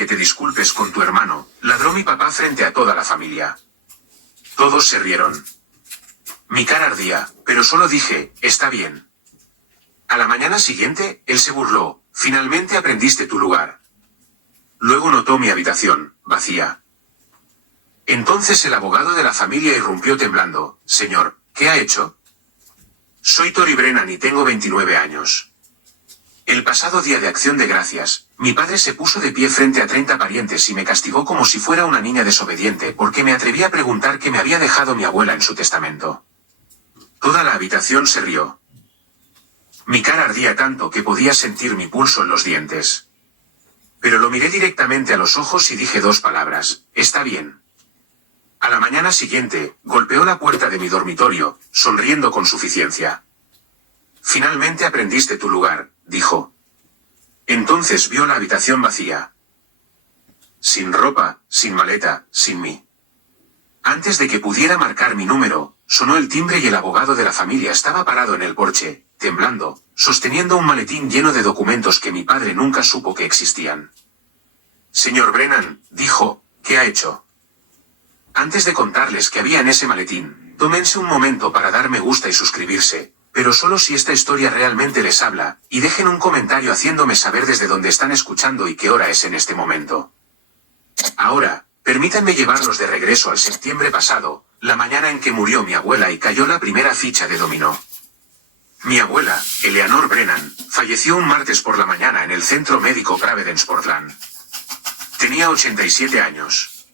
que te disculpes con tu hermano, ladró mi papá frente a toda la familia. Todos se rieron. Mi cara ardía, pero solo dije, está bien. A la mañana siguiente, él se burló, finalmente aprendiste tu lugar. Luego notó mi habitación, vacía. Entonces el abogado de la familia irrumpió temblando, señor, ¿qué ha hecho? Soy Tori Brennan y tengo 29 años. El pasado día de Acción de Gracias, mi padre se puso de pie frente a 30 parientes y me castigó como si fuera una niña desobediente porque me atreví a preguntar qué me había dejado mi abuela en su testamento. Toda la habitación se rió. Mi cara ardía tanto que podía sentir mi pulso en los dientes. Pero lo miré directamente a los ojos y dije dos palabras, está bien. A la mañana siguiente, golpeó la puerta de mi dormitorio, sonriendo con suficiencia. Finalmente aprendiste tu lugar, dijo. Entonces vio la habitación vacía. Sin ropa, sin maleta, sin mí. Antes de que pudiera marcar mi número, sonó el timbre y el abogado de la familia estaba parado en el porche, temblando, sosteniendo un maletín lleno de documentos que mi padre nunca supo que existían. Señor Brennan, dijo, ¿qué ha hecho? Antes de contarles qué había en ese maletín, tómense un momento para dar me gusta y suscribirse, pero solo si esta historia realmente les habla, y dejen un comentario haciéndome saber desde dónde están escuchando y qué hora es en este momento. Ahora, permítanme llevarlos de regreso al septiembre pasado, la mañana en que murió mi abuela y cayó la primera ficha de dominó. Mi abuela, Eleanor Brennan, falleció un martes por la mañana en el Centro Médico Providence Portland. Tenía 87 años.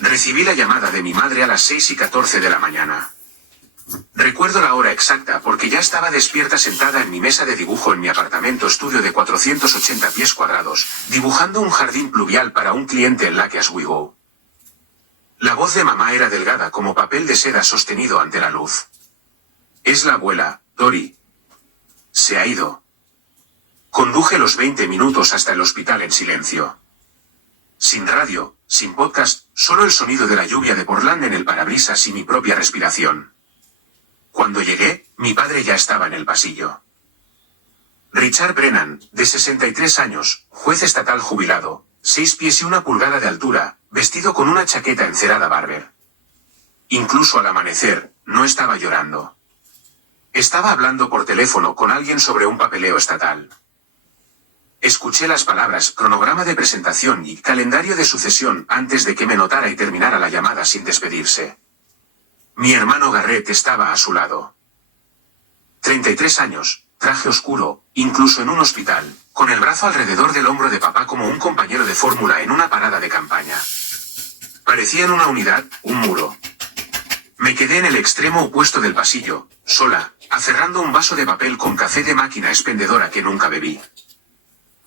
Recibí la llamada de mi madre a las 6:14 de la mañana. Recuerdo la hora exacta porque ya estaba despierta sentada en mi mesa de dibujo en mi apartamento estudio de 480 pies cuadrados, dibujando un jardín pluvial para un cliente en Lake Oswego. La voz de mamá era delgada como papel de seda sostenido ante la luz. Es la abuela, Tori. Se ha ido. Conduje los 20 minutos hasta el hospital en silencio. Sin radio, sin podcast, solo el sonido de la lluvia de Portland en el parabrisas y mi propia respiración. Cuando llegué, mi padre ya estaba en el pasillo. Richard Brennan, de 63 años, juez estatal jubilado, 6 pies y 1 pulgada de altura, vestido con una chaqueta encerada Barber. Incluso al amanecer, no estaba llorando. Estaba hablando por teléfono con alguien sobre un papeleo estatal. Escuché las palabras cronograma de presentación y calendario de sucesión antes de que me notara y terminara la llamada sin despedirse. Mi hermano Garrett estaba a su lado. 33 años, traje oscuro, incluso en un hospital, con el brazo alrededor del hombro de papá como un compañero de fórmula en una parada de campaña. Parecían una unidad, un muro. Me quedé en el extremo opuesto del pasillo, sola, aferrando un vaso de papel con café de máquina expendedora que nunca bebí.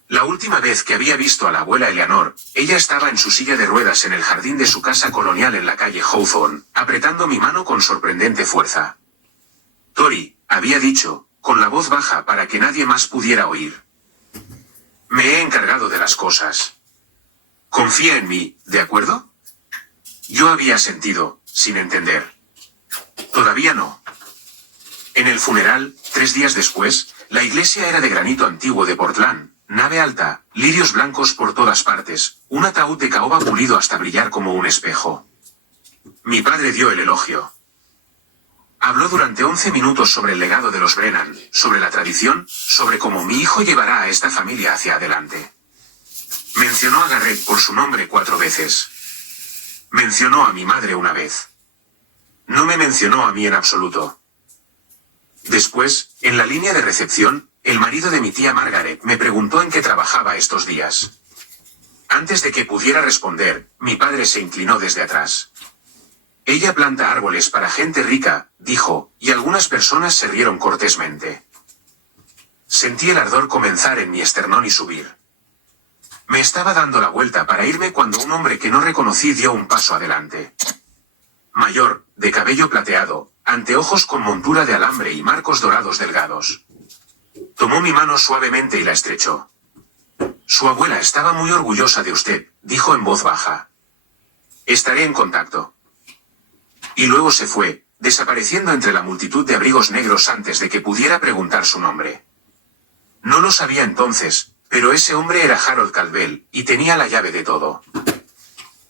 La última vez que había visto a la abuela Eleanor, ella estaba en su silla de ruedas en el jardín de su casa colonial en la calle Hawthorne, apretando mi mano con sorprendente fuerza. Tori, había dicho, con la voz baja para que nadie más pudiera oír. Me he encargado de las cosas. Confía en mí, ¿de acuerdo? Yo había sentido, sin entender. Todavía no. En el funeral, 3 días después, la iglesia era de granito antiguo de Portland. Nave alta, lirios blancos por todas partes, un ataúd de caoba pulido hasta brillar como un espejo. Mi padre dio el elogio. Habló durante 11 minutos sobre el legado de los Brennan, sobre la tradición, sobre cómo mi hijo llevará a esta familia hacia adelante. Mencionó a Garrett por su nombre 4 veces. Mencionó a mi madre una vez. No me mencionó a mí en absoluto. Después, en la línea de recepción, el marido de mi tía Margaret me preguntó en qué trabajaba estos días. Antes de que pudiera responder, mi padre se inclinó desde atrás. Ella planta árboles para gente rica, dijo, y algunas personas se rieron cortésmente. Sentí el ardor comenzar en mi esternón y subir. Me estaba dando la vuelta para irme cuando un hombre que no reconocí dio un paso adelante. Mayor, de cabello plateado, anteojos con montura de alambre y marcos dorados delgados. Tomó mi mano suavemente y la estrechó. Su abuela estaba muy orgullosa de usted, dijo en voz baja. Estaré en contacto. Y luego se fue, desapareciendo entre la multitud de abrigos negros antes de que pudiera preguntar su nombre. No lo sabía entonces, Pero ese hombre era Harold Caldwell, y tenía la llave de todo.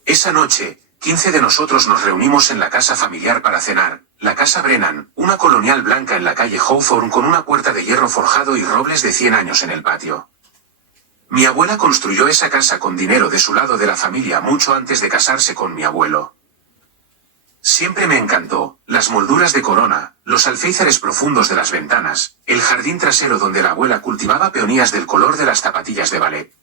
Esa noche, 15 de nosotros nos reunimos en la casa familiar para cenar, la casa Brennan, una colonial blanca en la calle Hawthorne con una puerta de hierro forjado y robles de 100 años en el patio. Mi abuela construyó esa casa con dinero de su lado de la familia mucho antes de casarse con mi abuelo. Siempre me encantó, las molduras de corona, los alféizares profundos de las ventanas, el jardín trasero donde la abuela cultivaba peonías del color de las zapatillas de ballet.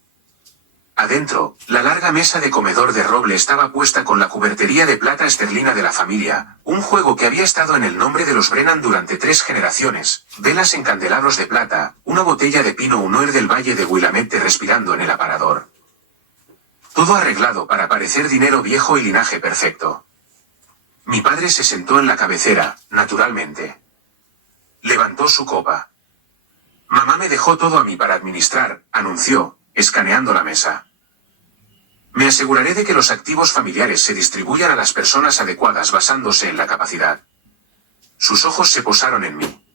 Adentro, la larga mesa de comedor de roble estaba puesta con la cubertería de plata esterlina de la familia, un juego que había estado en el nombre de los Brennan durante 3 generaciones, velas en candelabros de plata, una botella de Pinot Noir del Valle de Willamette respirando en el aparador. Todo arreglado para parecer dinero viejo y linaje perfecto. Mi padre se sentó en la cabecera, naturalmente. Levantó su copa. Mamá me dejó todo a mí para administrar, anunció, escaneando la mesa. Me aseguraré de que los activos familiares se distribuyan a las personas adecuadas basándose en la capacidad. Sus ojos se posaron en mí.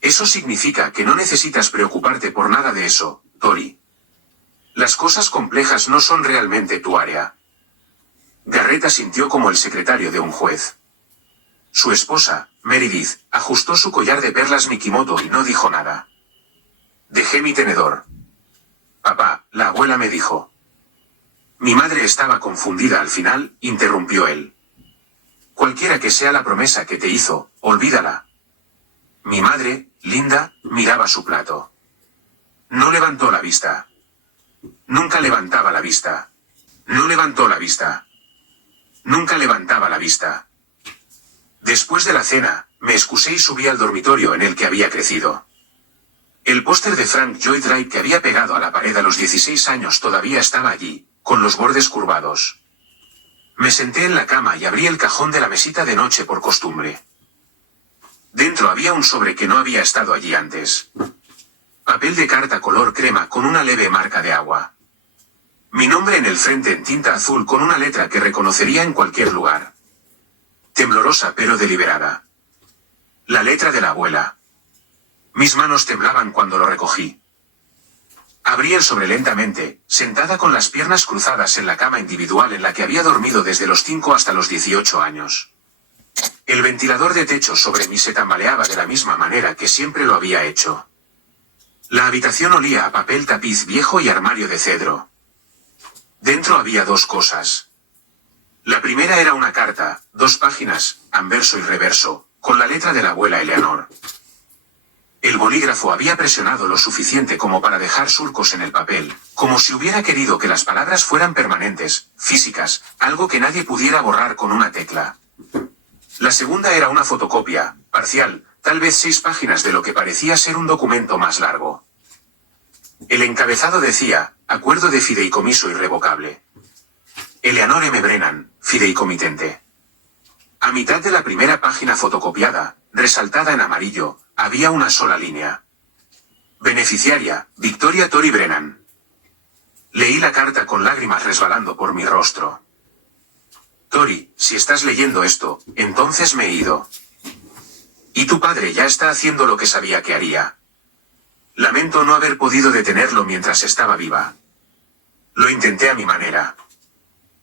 Eso significa que no necesitas preocuparte por nada de eso, Tori. Las cosas complejas no son realmente tu área. Garrett asintió como el secretario de un juez. Su esposa, Meredith, ajustó su collar de perlas Mikimoto y no dijo nada. Dejé mi tenedor. Papá, la abuela me dijo. Mi madre estaba confundida al final, interrumpió él. Cualquiera que sea la promesa que te hizo, olvídala. Mi madre, Linda, miraba su plato. No levantó la vista. Nunca levantaba la vista. No levantó la vista. Nunca levantaba la vista. Después de la cena, me excusé y subí al dormitorio en el que había crecido. El póster de Frank Lloyd Wright que había pegado a la pared a los 16 años todavía estaba allí, con los bordes curvados. Me senté en la cama y abrí el cajón de la mesita de noche por costumbre. Dentro había un sobre que no había estado allí antes. Papel de carta color crema con una leve marca de agua. Mi nombre en el frente en tinta azul con una letra que reconocería en cualquier lugar. Temblorosa pero deliberada. La letra de la abuela. Mis manos temblaban cuando lo recogí. Abrí el sobre lentamente, sentada con las piernas cruzadas en la cama individual en la que había dormido desde los 5 hasta los 18 años. El ventilador de techo sobre mí se tambaleaba de la misma manera que siempre lo había hecho. La habitación olía a papel tapiz viejo y armario de cedro. Dentro había 2 cosas. La primera era una carta, 2 páginas, anverso y reverso, con la letra de la abuela Eleanor. El bolígrafo había presionado lo suficiente como para dejar surcos en el papel, como si hubiera querido que las palabras fueran permanentes, físicas, algo que nadie pudiera borrar con una tecla. La segunda era una fotocopia, parcial, tal vez 6 páginas de lo que parecía ser un documento más largo. El encabezado decía, acuerdo de fideicomiso irrevocable. Eleanor M. Brennan, fideicomitente. A mitad de la primera página fotocopiada, resaltada en amarillo, había una sola línea. Beneficiaria, Victoria Tori Brennan. Leí la carta con lágrimas resbalando por mi rostro. Tori, si estás leyendo esto, entonces me he ido. Y tu padre ya está haciendo lo que sabía que haría. Lamento no haber podido detenerlo mientras estaba viva. Lo intenté a mi manera.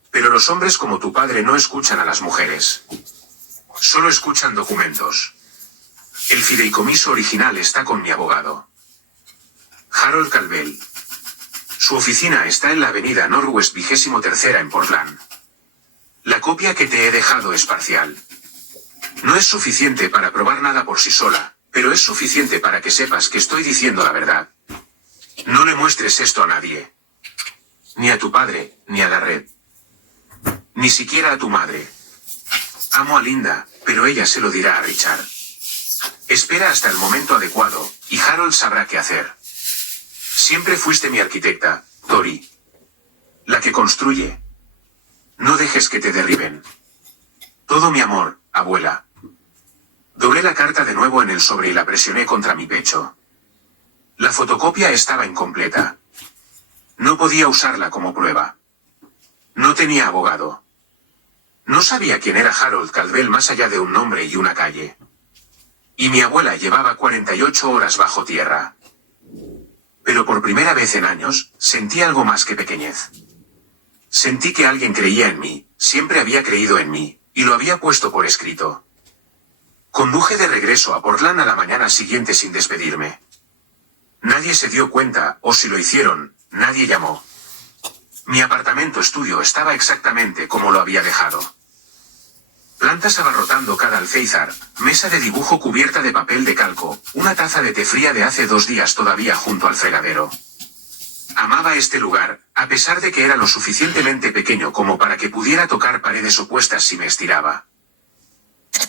Pero los hombres como tu padre no escuchan a las mujeres. Solo escuchan documentos. El fideicomiso original está con mi abogado. Harold Caldwell. Su oficina está en la avenida Northwest 23 en Portland. La copia que te he dejado es parcial. No es suficiente para probar nada por sí sola, pero es suficiente para que sepas que estoy diciendo la verdad. No le muestres esto a nadie. Ni a tu padre, ni a Garrett. Ni siquiera a tu madre. Amo a Linda, pero ella se lo dirá a Richard. Espera hasta el momento adecuado, y Harold sabrá qué hacer. Siempre fuiste mi arquitecta, Tori. La que construye. No dejes que te derriben. Todo mi amor, abuela. Doblé la carta de nuevo en el sobre y la presioné contra mi pecho. La fotocopia estaba incompleta. No podía usarla como prueba. No tenía abogado. No sabía quién era Harold Caldwell más allá de un nombre y una calle. Y mi abuela llevaba 48 horas bajo tierra. Pero por primera vez en años, sentí algo más que pequeñez. Sentí que alguien creía en mí, siempre había creído en mí, y lo había puesto por escrito. Conduje de regreso a Portland a la mañana siguiente sin despedirme. Nadie se dio cuenta, o si lo hicieron, nadie llamó. Mi apartamento estudio estaba exactamente como lo había dejado. Plantas abarrotando cada alféizar, mesa de dibujo cubierta de papel de calco, una taza de té fría de hace 2 días todavía junto al fregadero. Amaba este lugar, a pesar de que era lo suficientemente pequeño como para que pudiera tocar paredes opuestas si me estiraba.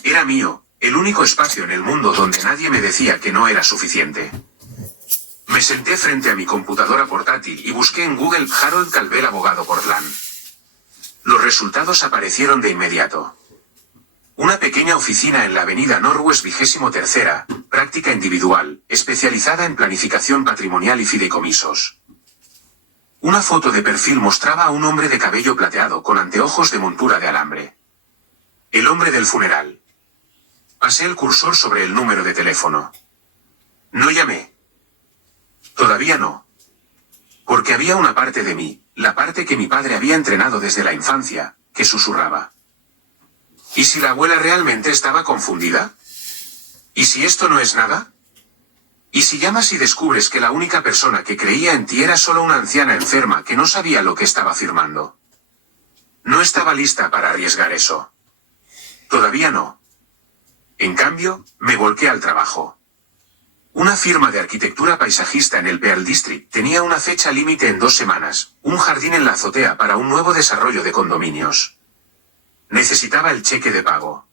Era mío, el único espacio en el mundo donde nadie me decía que no era suficiente. Me senté frente a mi computadora portátil y busqué en Google Harold Calvel abogado Portland. Los resultados aparecieron de inmediato. Una pequeña oficina en la avenida Northwest 23ª, práctica individual, especializada en planificación patrimonial y fideicomisos. Una foto de perfil mostraba a un hombre de cabello plateado con anteojos de montura de alambre. El hombre del funeral. Pasé el cursor sobre el número de teléfono. No llamé. Todavía no. Porque había una parte de mí, la parte que mi padre había entrenado desde la infancia, que susurraba. ¿Y si la abuela realmente estaba confundida? ¿Y si esto no es nada? ¿Y si llamas y descubres que la única persona que creía en ti era solo una anciana enferma que no sabía lo que estaba firmando? No estaba lista para arriesgar eso. Todavía no. En cambio, me volqué al trabajo. Una firma de arquitectura paisajista en el Pearl District tenía una fecha límite en 2 semanas, un jardín en la azotea para un nuevo desarrollo de condominios. Necesitaba el cheque de pago.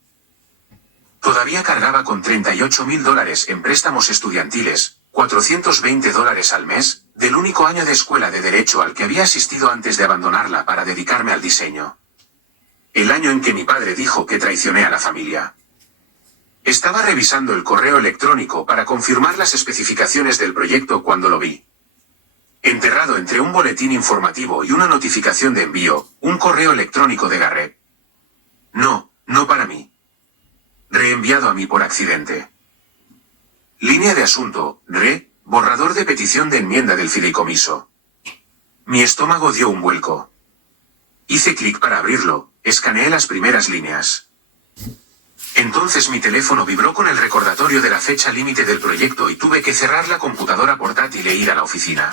Todavía cargaba con $38.000 en préstamos estudiantiles, $420 al mes, del único año de escuela de derecho al que había asistido antes de abandonarla para dedicarme al diseño. El año en que mi padre dijo que traicioné a la familia. Estaba revisando el correo electrónico para confirmar las especificaciones del proyecto cuando lo vi. Enterrado entre un boletín informativo y una notificación de envío, un correo electrónico de Garrett. No, no para mí. Reenviado a mí por accidente. Línea de asunto, borrador de petición de enmienda del fideicomiso. Mi estómago dio un vuelco. Hice clic para abrirlo, escaneé las primeras líneas. Entonces mi teléfono vibró con el recordatorio de la fecha límite del proyecto y tuve que cerrar la computadora portátil e ir a la oficina.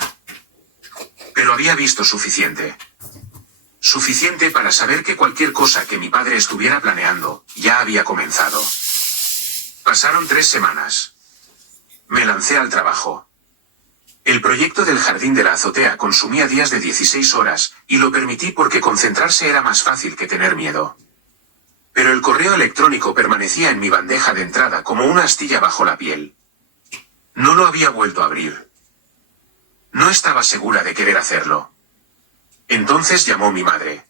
Pero había visto suficiente. Suficiente para saber que cualquier cosa que mi padre estuviera planeando, ya había comenzado. Pasaron 3 semanas. Me lancé al trabajo. El proyecto del jardín de la azotea consumía días de 16 horas, y lo permití porque concentrarse era más fácil que tener miedo. Pero el correo electrónico permanecía en mi bandeja de entrada como una astilla bajo la piel. No lo había vuelto a abrir. No estaba segura de querer hacerlo. Entonces llamó mi madre.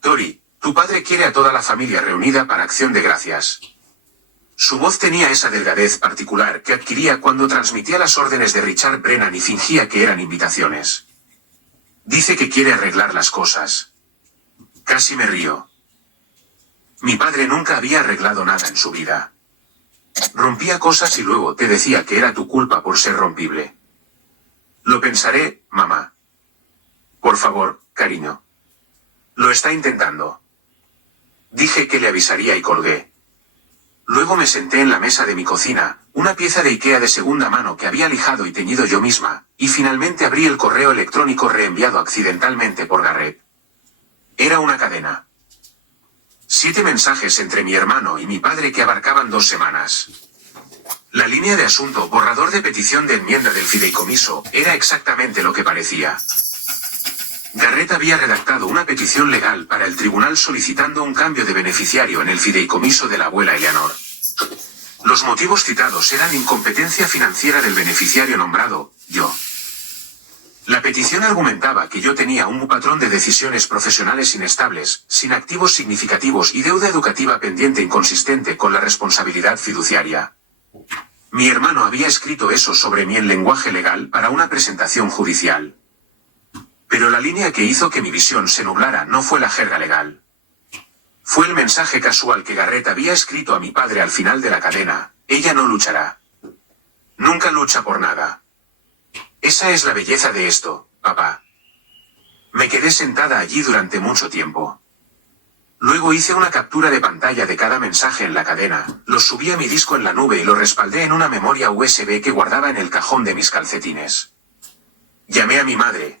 Tori, tu padre quiere a toda la familia reunida para Acción de Gracias. Su voz tenía esa delgadez particular que adquiría cuando transmitía las órdenes de Richard Brennan y fingía que eran invitaciones. Dice que quiere arreglar las cosas. Casi me río. Mi padre nunca había arreglado nada en su vida. Rompía cosas y luego te decía que era tu culpa por ser rompible. Lo pensaré, mamá. Por favor, cariño. Lo está intentando. Dije que le avisaría y colgué. Luego me senté en la mesa de mi cocina, una pieza de IKEA de segunda mano que había lijado y teñido yo misma, y finalmente abrí el correo electrónico reenviado accidentalmente por Garrett. Era una cadena. 7 mensajes entre mi hermano y mi padre que abarcaban 2 semanas. La línea de asunto, borrador de petición de enmienda del fideicomiso, era exactamente lo que parecía. Garrett había redactado una petición legal para el tribunal solicitando un cambio de beneficiario en el fideicomiso de la abuela Eleanor. Los motivos citados eran incompetencia financiera del beneficiario nombrado, yo. La petición argumentaba que yo tenía un patrón de decisiones profesionales inestables, sin activos significativos y deuda educativa pendiente inconsistente con la responsabilidad fiduciaria. Mi hermano había escrito eso sobre mí en lenguaje legal para una presentación judicial. Pero la línea que hizo que mi visión se nublara no fue la jerga legal. Fue el mensaje casual que Garrett había escrito a mi padre al final de la cadena: ella no luchará. Nunca lucha por nada. Esa es la belleza de esto, papá. Me quedé sentada allí durante mucho tiempo. Luego hice una captura de pantalla de cada mensaje en la cadena, los subí a mi disco en la nube y lo respaldé en una memoria USB que guardaba en el cajón de mis calcetines. Llamé a mi madre.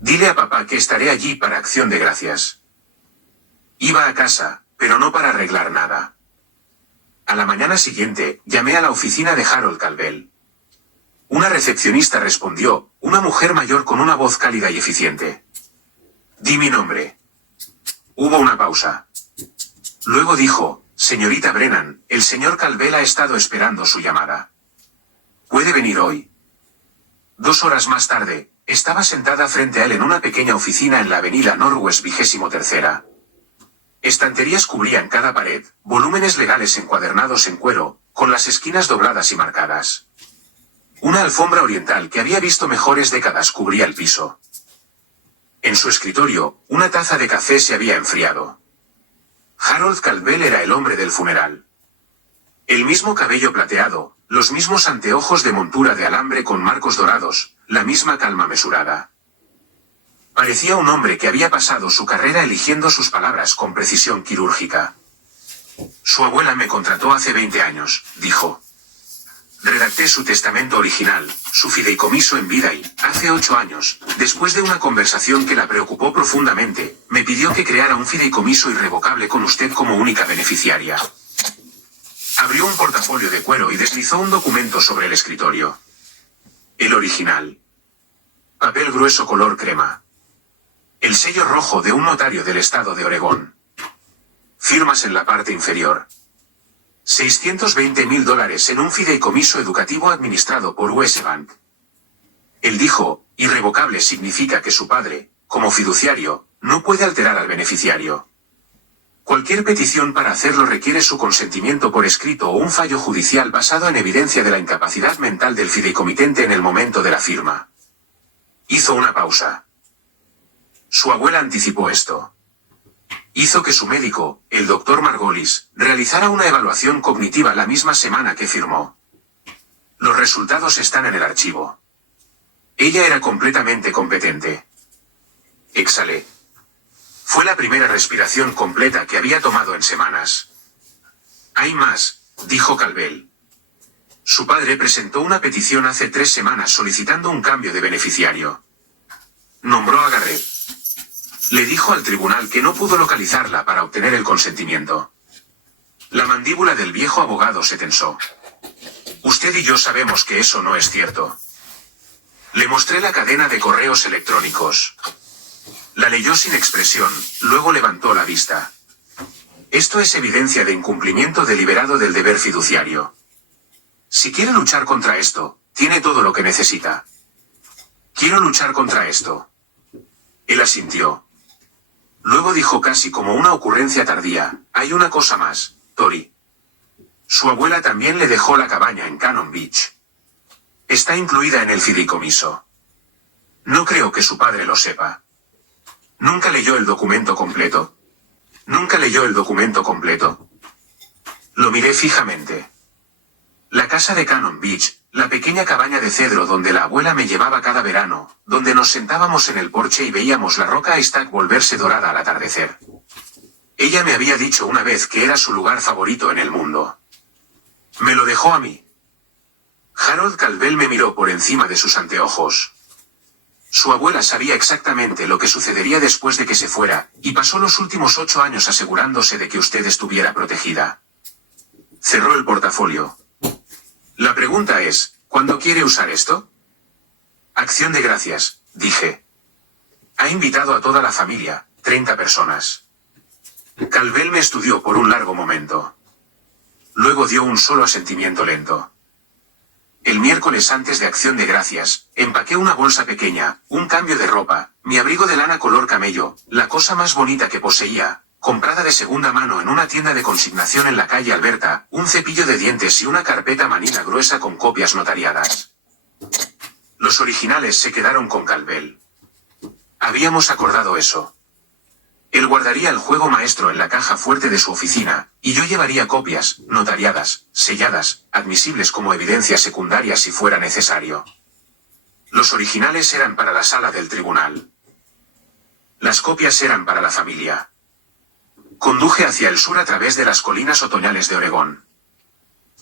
Dile a papá que estaré allí para Acción de Gracias. Iba a casa, pero no para arreglar nada. A la mañana siguiente, llamé a la oficina de Harold Calvel. Una recepcionista respondió, una mujer mayor con una voz cálida y eficiente. Di mi nombre. Hubo una pausa. Luego dijo, señorita Brennan, el señor Calvel ha estado esperando su llamada. ¿Puede venir hoy? 2 horas más tarde, estaba sentada frente a él en una pequeña oficina en la avenida Northwest 23ª. Estanterías cubrían cada pared, volúmenes legales encuadernados en cuero, con las esquinas dobladas y marcadas. Una alfombra oriental que había visto mejores décadas cubría el piso. En su escritorio, una taza de café se había enfriado. Harold Calvel era el hombre del funeral. El mismo cabello plateado, los mismos anteojos de montura de alambre con marcos dorados, la misma calma mesurada. Parecía un hombre que había pasado su carrera eligiendo sus palabras con precisión quirúrgica. Su abuela me contrató hace 20 años, dijo. Redacté su testamento original, su fideicomiso en vida y, hace 8 años, después de una conversación que la preocupó profundamente, me pidió que creara un fideicomiso irrevocable con usted como única beneficiaria. Abrió un portafolio de cuero y deslizó un documento sobre el escritorio. El original. Papel grueso color crema. El sello rojo de un notario del estado de Oregón. Firmas en la parte inferior. $620,000 en un fideicomiso educativo administrado por US Bank. Él dijo, irrevocable significa que su padre, como fiduciario, no puede alterar al beneficiario. Cualquier petición para hacerlo requiere su consentimiento por escrito o un fallo judicial basado en evidencia de la incapacidad mental del fideicomitente en el momento de la firma. Hizo una pausa. Su abuela anticipó esto. Hizo que su médico, el Dr. Margolis, realizara una evaluación cognitiva la misma semana que firmó. Los resultados están en el archivo. Ella era completamente competente. Exhalé. Fue la primera respiración completa que había tomado en semanas. Hay más, dijo Calvel. Su padre presentó una petición hace 3 semanas solicitando un cambio de beneficiario. Nombró a Garrett. Le dijo al tribunal que no pudo localizarla para obtener el consentimiento. La mandíbula del viejo abogado se tensó. Usted y yo sabemos que eso no es cierto. Le mostré la cadena de correos electrónicos. La leyó sin expresión, luego levantó la vista. Esto es evidencia de incumplimiento deliberado del deber fiduciario. Si quiere luchar contra esto, tiene todo lo que necesita. Quiero luchar contra esto. Él asintió. Luego dijo casi como una ocurrencia tardía, hay una cosa más, Tori. Su abuela también le dejó la cabaña en Cannon Beach. Está incluida en el fideicomiso. No creo que su padre lo sepa. ¿Nunca leyó el documento completo? ¿Nunca leyó el documento completo? Lo miré fijamente. La casa de Cannon Beach, la pequeña cabaña de cedro donde la abuela me llevaba cada verano, donde nos sentábamos en el porche y veíamos la roca Stack volverse dorada al atardecer. Ella me había dicho una vez que era su lugar favorito en el mundo. Me lo dejó a mí. Harold Calvel me miró por encima de sus anteojos. Su abuela sabía exactamente lo que sucedería después de que se fuera, y pasó los últimos 8 años asegurándose de que usted estuviera protegida. Cerró el portafolio. La pregunta es, ¿cuándo quiere usar esto? Acción de gracias, dije. Ha invitado a toda la familia, 30 personas. Calvel me estudió por un largo momento. Luego dio un solo asentimiento lento. El miércoles antes de Acción de Gracias, empaqué una bolsa pequeña, un cambio de ropa, mi abrigo de lana color camello, la cosa más bonita que poseía, comprada de segunda mano en una tienda de consignación en la calle Alberta, un cepillo de dientes y una carpeta manila gruesa con copias notariadas. Los originales se quedaron con Calvel. Habíamos acordado eso. Él guardaría el juego maestro en la caja fuerte de su oficina, y yo llevaría copias, notariadas, selladas, admisibles como evidencia secundaria si fuera necesario. Los originales eran para la sala del tribunal. Las copias eran para la familia. Conduje hacia el sur a través de las colinas otoñales de Oregón.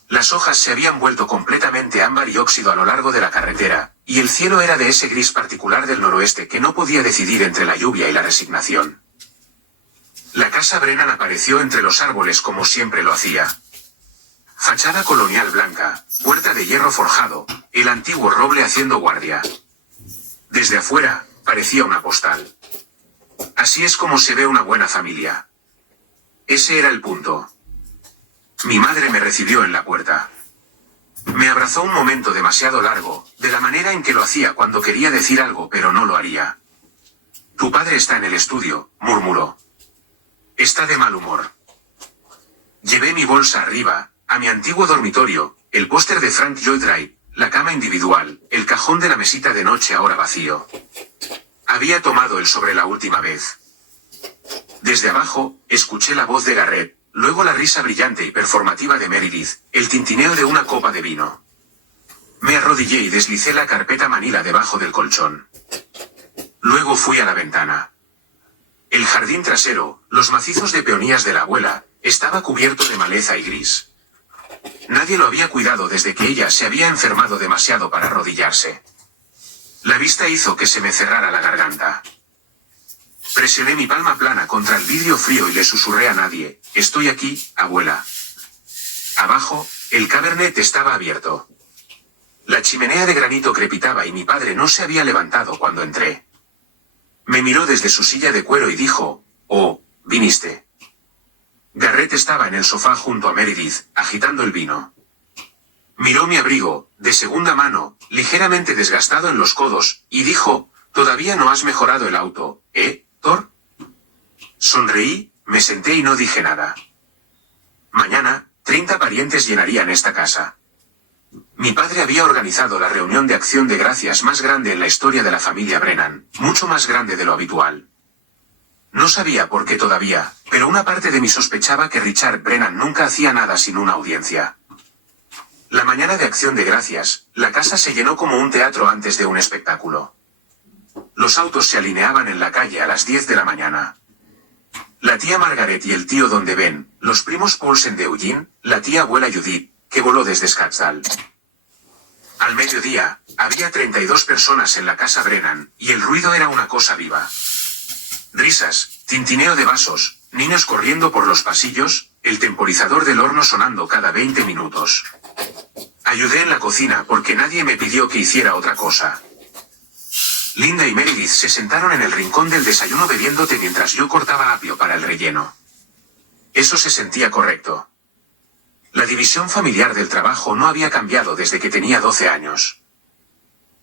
Las hojas se habían vuelto completamente ámbar y óxido a lo largo de la carretera, y el cielo era de ese gris particular del noroeste que no podía decidir entre la lluvia y la resignación. La casa Brennan apareció entre los árboles como siempre lo hacía. Fachada colonial blanca, puerta de hierro forjado, el antiguo roble haciendo guardia. Desde afuera, parecía una postal. Así es como se ve una buena familia. Ese era el punto. Mi madre me recibió en la puerta. Me abrazó un momento demasiado largo, de la manera en que lo hacía cuando quería decir algo pero no lo haría. Tu padre está en el estudio, murmuró. Está de mal humor. Llevé mi bolsa arriba, a mi antiguo dormitorio, el póster de Frank Lloyd Wright, la cama individual, el cajón de la mesita de noche ahora vacío. Había tomado el sobre la última vez. Desde abajo, escuché la voz de Garrett, luego la risa brillante y performativa de Meredith, el tintineo de una copa de vino. Me arrodillé y deslicé la carpeta manila debajo del colchón. Luego fui a la ventana. El jardín trasero, los macizos de peonías de la abuela, estaba cubierto de maleza y gris. Nadie lo había cuidado desde que ella se había enfermado demasiado para arrodillarse. La vista hizo que se me cerrara la garganta. Presioné mi palma plana contra el vidrio frío y le susurré a nadie, estoy aquí, abuela. Abajo, el cabernet estaba abierto. La chimenea de granito crepitaba y mi padre no se había levantado cuando entré. Me miró desde su silla de cuero y dijo, oh, viniste. Garrett estaba en el sofá junto a Meredith, agitando el vino. Miró mi abrigo, de segunda mano, ligeramente desgastado en los codos, y dijo, todavía no has mejorado el auto, ¿eh, Thor? Sonreí, me senté y no dije nada. Mañana, 30 parientes llenarían esta casa. Mi padre había organizado la reunión de acción de gracias más grande en la historia de la familia Brennan, mucho más grande de lo habitual. No sabía por qué todavía, pero una parte de mí sospechaba que Richard Brennan nunca hacía nada sin una audiencia. La mañana de acción de gracias, la casa se llenó como un teatro antes de un espectáculo. Los autos se alineaban en la calle a las 10 de la mañana. La tía Margaret y el tío Don Ben, los primos Paulsen de Eugene, la tía abuela Judith, que voló desde Scottsdale. Al mediodía, había 32 personas en la casa Brennan, y el ruido era una cosa viva. Risas, tintineo de vasos, niños corriendo por los pasillos, el temporizador del horno sonando cada 20 minutos. Ayudé en la cocina porque nadie me pidió que hiciera otra cosa. Linda y Meredith se sentaron en el rincón del desayuno bebiendo té mientras yo cortaba apio para el relleno. Eso se sentía correcto. La división familiar del trabajo no había cambiado desde que tenía 12 años.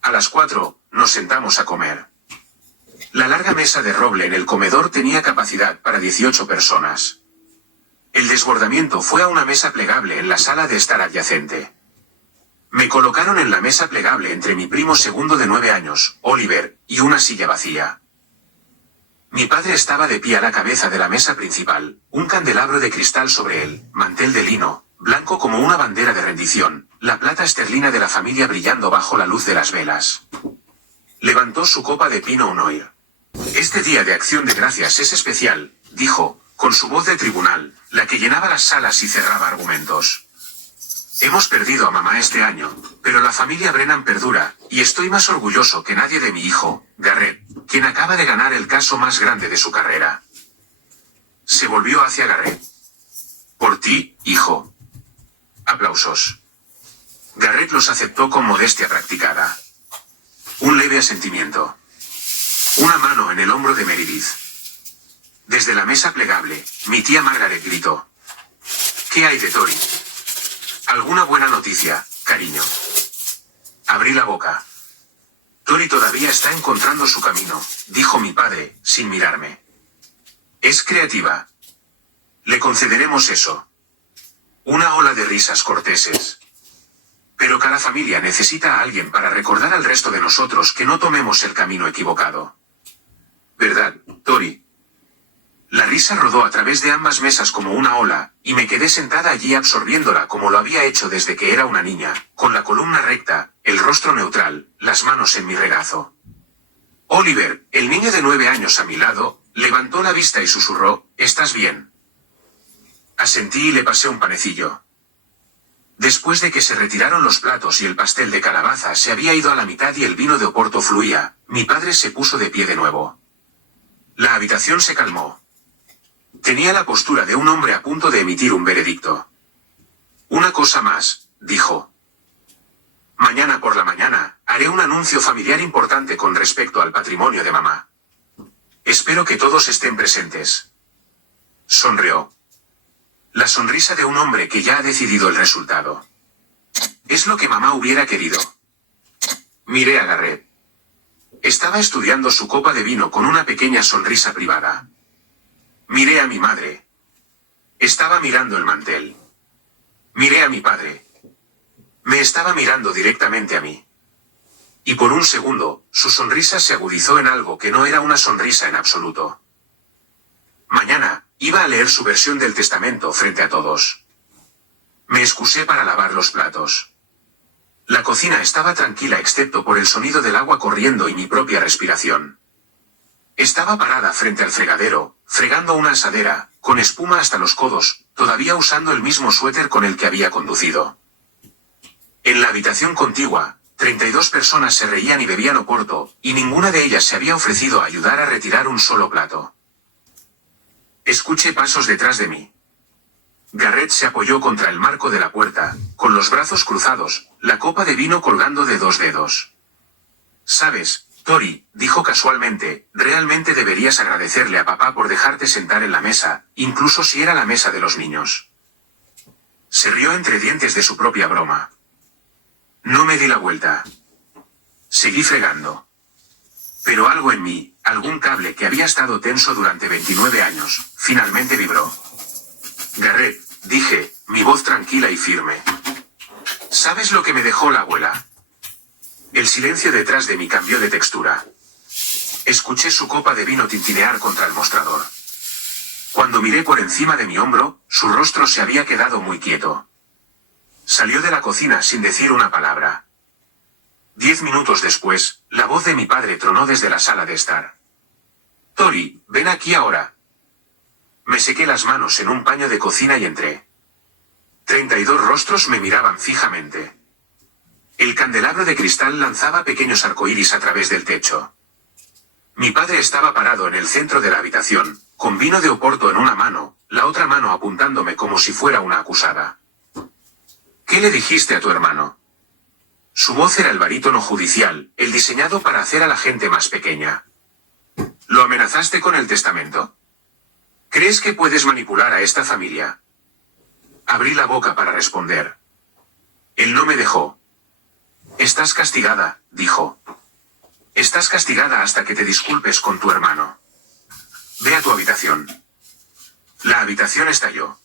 A las 4, nos sentamos a comer. La larga mesa de roble en el comedor tenía capacidad para 18 personas. El desbordamiento fue a una mesa plegable en la sala de estar adyacente. Me colocaron en la mesa plegable entre mi primo segundo de 9 años, Oliver, y una silla vacía. Mi padre estaba de pie a la cabeza de la mesa principal, un candelabro de cristal sobre él, mantel de lino, blanco como una bandera de rendición, la plata esterlina de la familia brillando bajo la luz de las velas. Levantó su copa de Pinot Noir. Este día de acción de gracias es especial, dijo, con su voz de tribunal, la que llenaba las salas y cerraba argumentos. Hemos perdido a mamá este año, pero la familia Brennan perdura, y estoy más orgulloso que nadie de mi hijo, Garrett, quien acaba de ganar el caso más grande de su carrera. Se volvió hacia Garrett. Por ti, hijo. Aplausos. Garrett los aceptó con modestia practicada. Un leve asentimiento. Una mano en el hombro de Meredith. Desde la mesa plegable, mi tía Margaret gritó. ¿Qué hay de Tori? Alguna buena noticia, cariño. Abrí la boca. Tori todavía está encontrando su camino, dijo mi padre, sin mirarme. Es creativa. Le concederemos eso. Una ola de risas corteses. Pero cada familia necesita a alguien para recordar al resto de nosotros que no tomemos el camino equivocado. ¿Verdad, Tori? La risa rodó a través de ambas mesas como una ola, y me quedé sentada allí absorbiéndola como lo había hecho desde que era una niña, con la columna recta, el rostro neutral, las manos en mi regazo. Oliver, el niño de 9 años a mi lado, levantó la vista y susurró, ¿estás bien? Asentí y le pasé un panecillo. Después de que se retiraron los platos y el pastel de calabaza se había ido a la mitad y el vino de Oporto fluía, mi padre se puso de pie de nuevo. La habitación se calmó. Tenía la postura de un hombre a punto de emitir un veredicto. Una cosa más, dijo. Mañana por la mañana, haré un anuncio familiar importante con respecto al patrimonio de mamá. Espero que todos estén presentes. Sonrió. La sonrisa de un hombre que ya ha decidido el resultado. Es lo que mamá hubiera querido. Miré a Garrett. Estaba estudiando su copa de vino con una pequeña sonrisa privada. Miré a mi madre. Estaba mirando el mantel. Miré a mi padre. Me estaba mirando directamente a mí. Y por un segundo, su sonrisa se agudizó en algo que no era una sonrisa en absoluto. Mañana, iba a leer su versión del testamento frente a todos. Me excusé para lavar los platos. La cocina estaba tranquila excepto por el sonido del agua corriendo y mi propia respiración. Estaba parada frente al fregadero, fregando una asadera, con espuma hasta los codos, todavía usando el mismo suéter con el que había conducido. En la habitación contigua, 32 personas se reían y bebían Oporto, y ninguna de ellas se había ofrecido a ayudar a retirar un solo plato. Escuché pasos detrás de mí. Garrett se apoyó contra el marco de la puerta, con los brazos cruzados, la copa de vino colgando de 2 dedos. ¿Sabes, Tori?, dijo casualmente, realmente deberías agradecerle a papá por dejarte sentar en la mesa, incluso si era la mesa de los niños. Se rió entre dientes de su propia broma. No me di la vuelta. Seguí fregando. Pero algo en mí, algún cable que había estado tenso durante 29 años, finalmente vibró. Garrett, dije, mi voz tranquila y firme. ¿Sabes lo que me dejó la abuela? El silencio detrás de mí cambió de textura. Escuché su copa de vino tintinear contra el mostrador. Cuando miré por encima de mi hombro, su rostro se había quedado muy quieto. Salió de la cocina sin decir una palabra. 10 minutos después, la voz de mi padre tronó desde la sala de estar. Tori, ven aquí ahora. Me sequé las manos en un paño de cocina y entré. 32 rostros me miraban fijamente. El candelabro de cristal lanzaba pequeños arcoíris a través del techo. Mi padre estaba parado en el centro de la habitación, con vino de Oporto en una mano, la otra mano apuntándome como si fuera una acusada. ¿Qué le dijiste a tu hermano? Su voz era el barítono judicial, el diseñado para hacer a la gente más pequeña. ¿Lo amenazaste con el testamento? ¿Crees que puedes manipular a esta familia? Abrí la boca para responder. Él no me dejó. Estás castigada, dijo. Estás castigada hasta que te disculpes con tu hermano. Ve a tu habitación. La habitación estalló.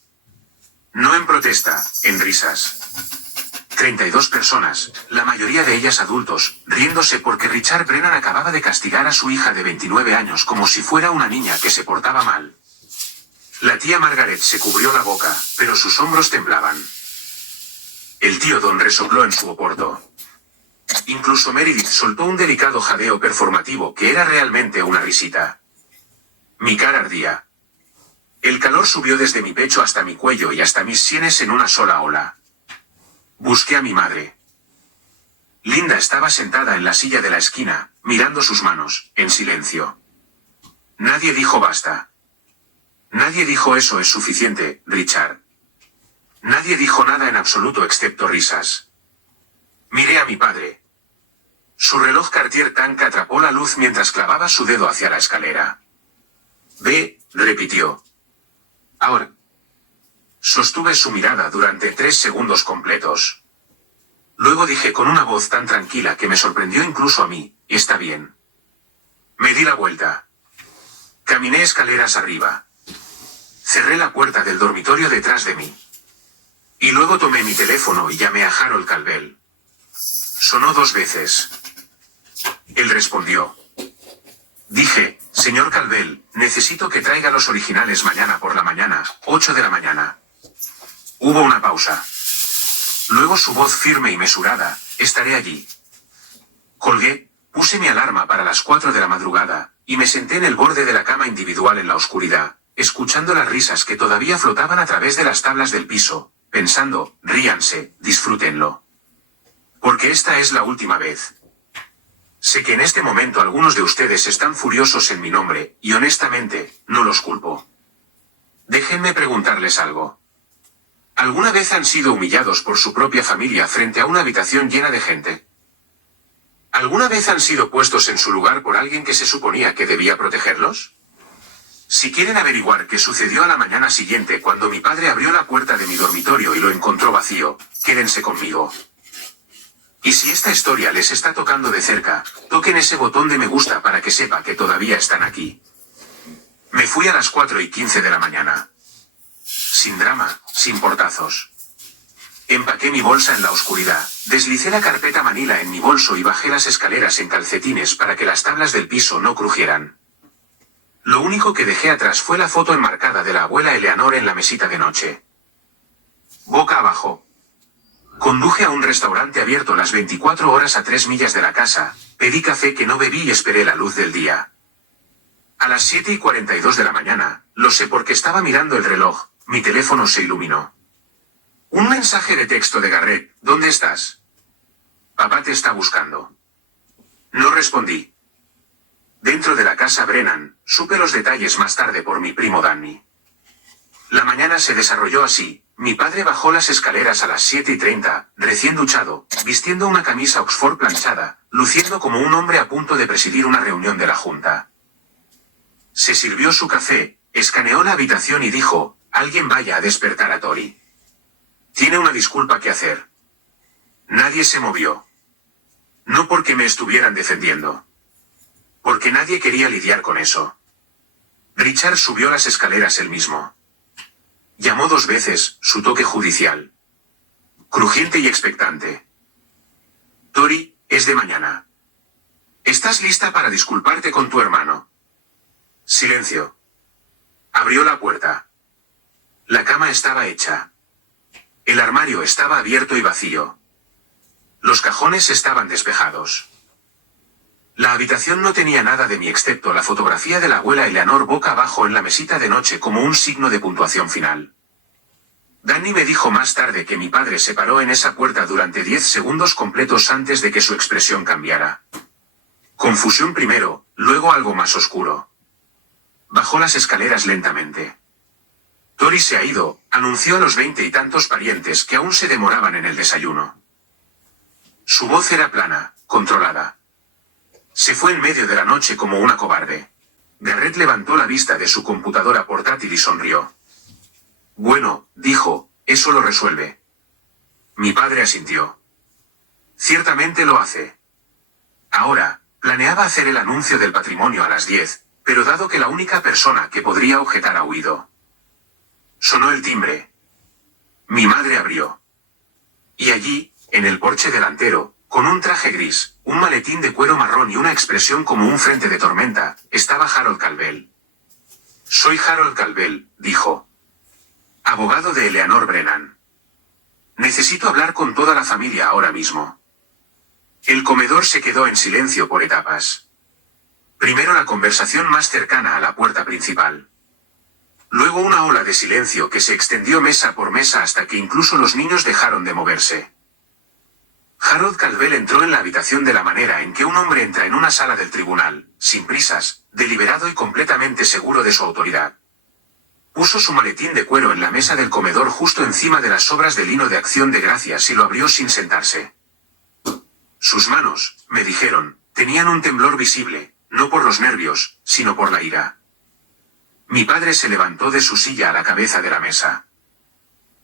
No en protesta, en risas. 32 personas, la mayoría de ellas adultos, riéndose porque Richard Brennan acababa de castigar a su hija de 29 años como si fuera una niña que se portaba mal. La tía Margaret se cubrió la boca, pero sus hombros temblaban. El tío Don resopló en su Oporto. Incluso Meredith soltó un delicado jadeo performativo que era realmente una risita. Mi cara ardía. El calor subió desde mi pecho hasta mi cuello y hasta mis sienes en una sola ola. Busqué a mi madre. Linda estaba sentada en la silla de la esquina, mirando sus manos, en silencio. Nadie dijo basta. Nadie dijo eso es suficiente, Richard. Nadie dijo nada en absoluto excepto risas. Miré a mi padre. Su reloj Cartier Tank atrapó la luz mientras clavaba su dedo hacia la escalera. Ve, repitió. Ahora. Sostuve su mirada durante 3 segundos completos. Luego dije con una voz tan tranquila que me sorprendió incluso a mí, está bien. Me di la vuelta. Caminé escaleras arriba. Cerré la puerta del dormitorio detrás de mí. Y luego tomé mi teléfono y llamé a Harold Calvel. Sonó 2 veces. Él respondió. Dije, Señor Calvel, necesito que traiga los originales mañana por la mañana, 8 de la mañana. Hubo una pausa. Luego su voz firme y mesurada, estaré allí. Colgué, puse mi alarma para las 4 de la madrugada, y me senté en el borde de la cama individual en la oscuridad, escuchando las risas que todavía flotaban a través de las tablas del piso, pensando, ríanse, disfrútenlo. Porque esta es la última vez. Sé que en este momento algunos de ustedes están furiosos en mi nombre, y honestamente, no los culpo. Déjenme preguntarles algo. ¿Alguna vez han sido humillados por su propia familia frente a una habitación llena de gente? ¿Alguna vez han sido puestos en su lugar por alguien que se suponía que debía protegerlos? Si quieren averiguar qué sucedió a la mañana siguiente cuando mi padre abrió la puerta de mi dormitorio y lo encontró vacío, quédense conmigo. Y si esta historia les está tocando de cerca, toquen ese botón de me gusta para que sepa que todavía están aquí. Me fui a las 4:15 de la mañana. Sin drama, sin portazos. Empaqué mi bolsa en la oscuridad, deslicé la carpeta manila en mi bolso y bajé las escaleras en calcetines para que las tablas del piso no crujieran. Lo único que dejé atrás fue la foto enmarcada de la abuela Eleanor en la mesita de noche. Boca abajo. Conduje a un restaurante abierto las 24 horas a 3 millas de la casa, pedí café que no bebí y esperé la luz del día. A las 7:42 de la mañana, lo sé porque estaba mirando el reloj, mi teléfono se iluminó. Un mensaje de texto de Garrett, ¿dónde estás? Papá te está buscando. No respondí. Dentro de la casa Brennan, supe los detalles más tarde por mi primo Danny. La mañana se desarrolló así. Mi padre bajó las escaleras a las 7:30, recién duchado, vistiendo una camisa Oxford planchada, luciendo como un hombre a punto de presidir una reunión de la junta. Se sirvió su café, escaneó la habitación y dijo, alguien vaya a despertar a Tori. Tiene una disculpa que hacer. Nadie se movió. No porque me estuvieran defendiendo. Porque nadie quería lidiar con eso. Richard subió las escaleras él mismo. Llamó 2 veces, su toque judicial. Crujiente y expectante. Tori, es de mañana. ¿Estás lista para disculparte con tu hermano? Silencio. Abrió la puerta. La cama estaba hecha. El armario estaba abierto y vacío. Los cajones estaban despejados. La habitación no tenía nada de mí excepto la fotografía de la abuela Eleanor boca abajo en la mesita de noche como un signo de puntuación final. Danny me dijo más tarde que mi padre se paró en esa puerta durante 10 segundos completos antes de que su expresión cambiara. Confusión primero, luego algo más oscuro. Bajó las escaleras lentamente. Tori se ha ido, anunció a los 20 y tantos parientes que aún se demoraban en el desayuno. Su voz era plana, controlada. Se fue en medio de la noche como una cobarde. Garrett levantó la vista de su computadora portátil y sonrió. Bueno, dijo, eso lo resuelve. Mi padre asintió. Ciertamente lo hace. Ahora, planeaba hacer el anuncio del patrimonio a las 10, pero dado que la única persona que podría objetar ha huido. Sonó el timbre. Mi madre abrió. Y allí, en el porche delantero, con un traje gris, un maletín de cuero marrón y una expresión como un frente de tormenta, estaba Harold Calvel. Soy Harold Calvel, dijo. Abogado de Eleanor Brennan. Necesito hablar con toda la familia ahora mismo. El comedor se quedó en silencio por etapas. Primero la conversación más cercana a la puerta principal. Luego una ola de silencio que se extendió mesa por mesa hasta que incluso los niños dejaron de moverse. Harold Calvel entró en la habitación de la manera en que un hombre entra en una sala del tribunal, sin prisas, deliberado y completamente seguro de su autoridad. Puso su maletín de cuero en la mesa del comedor justo encima de las sobras de lino de Acción de Gracias y lo abrió sin sentarse. Sus manos, me dijeron, tenían un temblor visible, no por los nervios, sino por la ira. Mi padre se levantó de su silla a la cabeza de la mesa.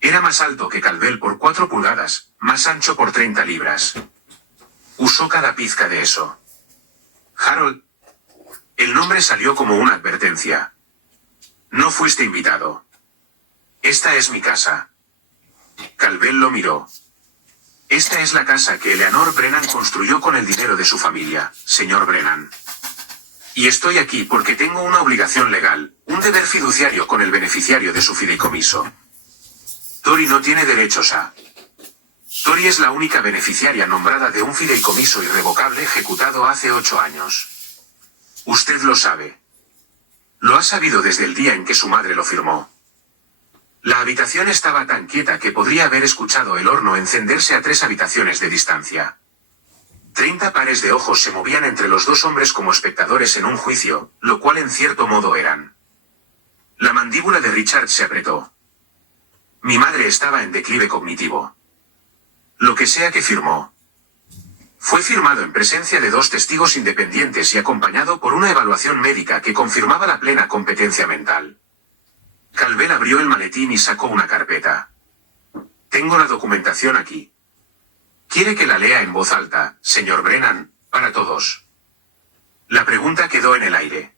Era más alto que Calvel por 4 pulgadas, más ancho por 30 libras. Usó cada pizca de eso. Harold. El nombre salió como una advertencia. No fuiste invitado. Esta es mi casa. Calvel lo miró. Esta es la casa que Eleanor Brennan construyó con el dinero de su familia, señor Brennan. Y estoy aquí porque tengo una obligación legal, un deber fiduciario con el beneficiario de su fideicomiso. Tori no tiene derechos a... Tori es la única beneficiaria nombrada de un fideicomiso irrevocable ejecutado hace 8 años. Usted lo sabe. Lo ha sabido desde el día en que su madre lo firmó. La habitación estaba tan quieta que podría haber escuchado el horno encenderse a 3 habitaciones de distancia. 30 pares de ojos se movían entre los dos hombres como espectadores en un juicio, lo cual en cierto modo eran. La mandíbula de Richard se apretó. Mi madre estaba en declive cognitivo. Lo que sea que firmó. Fue firmado en presencia de 2 testigos independientes y acompañado por una evaluación médica que confirmaba la plena competencia mental. Calvel abrió el maletín y sacó una carpeta. Tengo la documentación aquí. ¿Quiere que la lea en voz alta, señor Brennan, para todos? La pregunta quedó en el aire.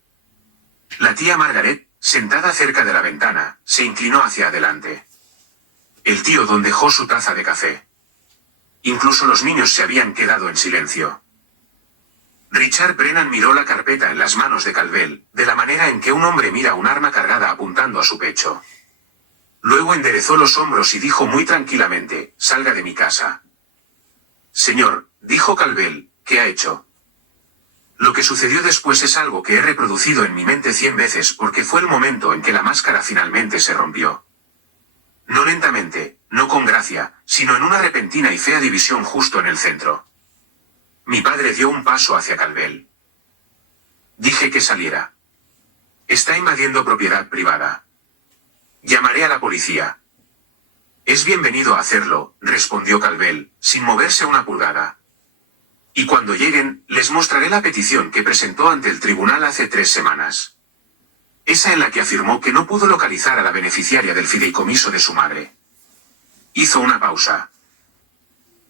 La tía Margaret, sentada cerca de la ventana, se inclinó hacia adelante. El tío Don dejó su taza de café. Incluso los niños se habían quedado en silencio. Richard Brennan miró la carpeta en las manos de Calvel, de la manera en que un hombre mira un arma cargada apuntando a su pecho. Luego enderezó los hombros y dijo muy tranquilamente, «Salga de mi casa». «Señor», dijo Calvel, «¿qué ha hecho?». Lo que sucedió después es algo que he reproducido en mi mente 100 veces porque fue el momento en que la máscara finalmente se rompió. No lentamente, no con gracia, sino en una repentina y fea división justo en el centro. Mi padre dio un paso hacia Calvel. Dije que saliera. Está invadiendo propiedad privada. Llamaré a la policía. Es bienvenido a hacerlo, respondió Calvel, sin moverse una pulgada. Y cuando lleguen, les mostraré la petición que presentó ante el tribunal hace 3 semanas. Esa en la que afirmó que no pudo localizar a la beneficiaria del fideicomiso de su madre. Hizo una pausa.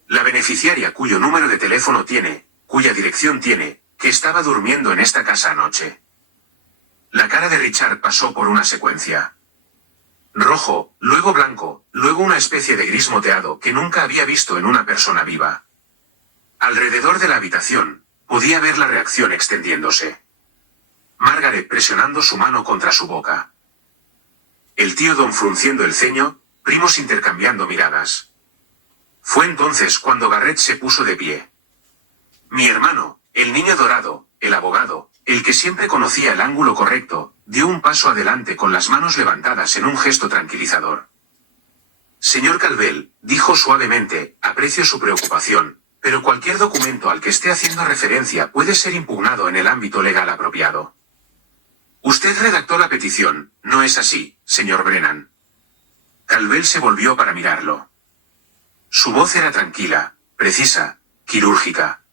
La beneficiaria cuyo número de teléfono tiene, cuya dirección tiene, que estaba durmiendo en esta casa anoche. La cara de Richard pasó por una secuencia. Rojo, luego blanco, luego una especie de gris moteado que nunca había visto en una persona viva. Alrededor de la habitación, podía ver la reacción extendiéndose. Margaret presionando su mano contra su boca. El tío Don frunciendo el ceño, primos intercambiando miradas. Fue entonces cuando Garrett se puso de pie. Mi hermano, el niño dorado, el abogado, el que siempre conocía el ángulo correcto, dio un paso adelante con las manos levantadas en un gesto tranquilizador. Señor Calvel, dijo suavemente, aprecio su preocupación, pero cualquier documento al que esté haciendo referencia puede ser impugnado en el ámbito legal apropiado. Usted redactó la petición, ¿no es así, señor Brennan? Calvel se volvió para mirarlo. Su voz era tranquila, precisa, quirúrgica.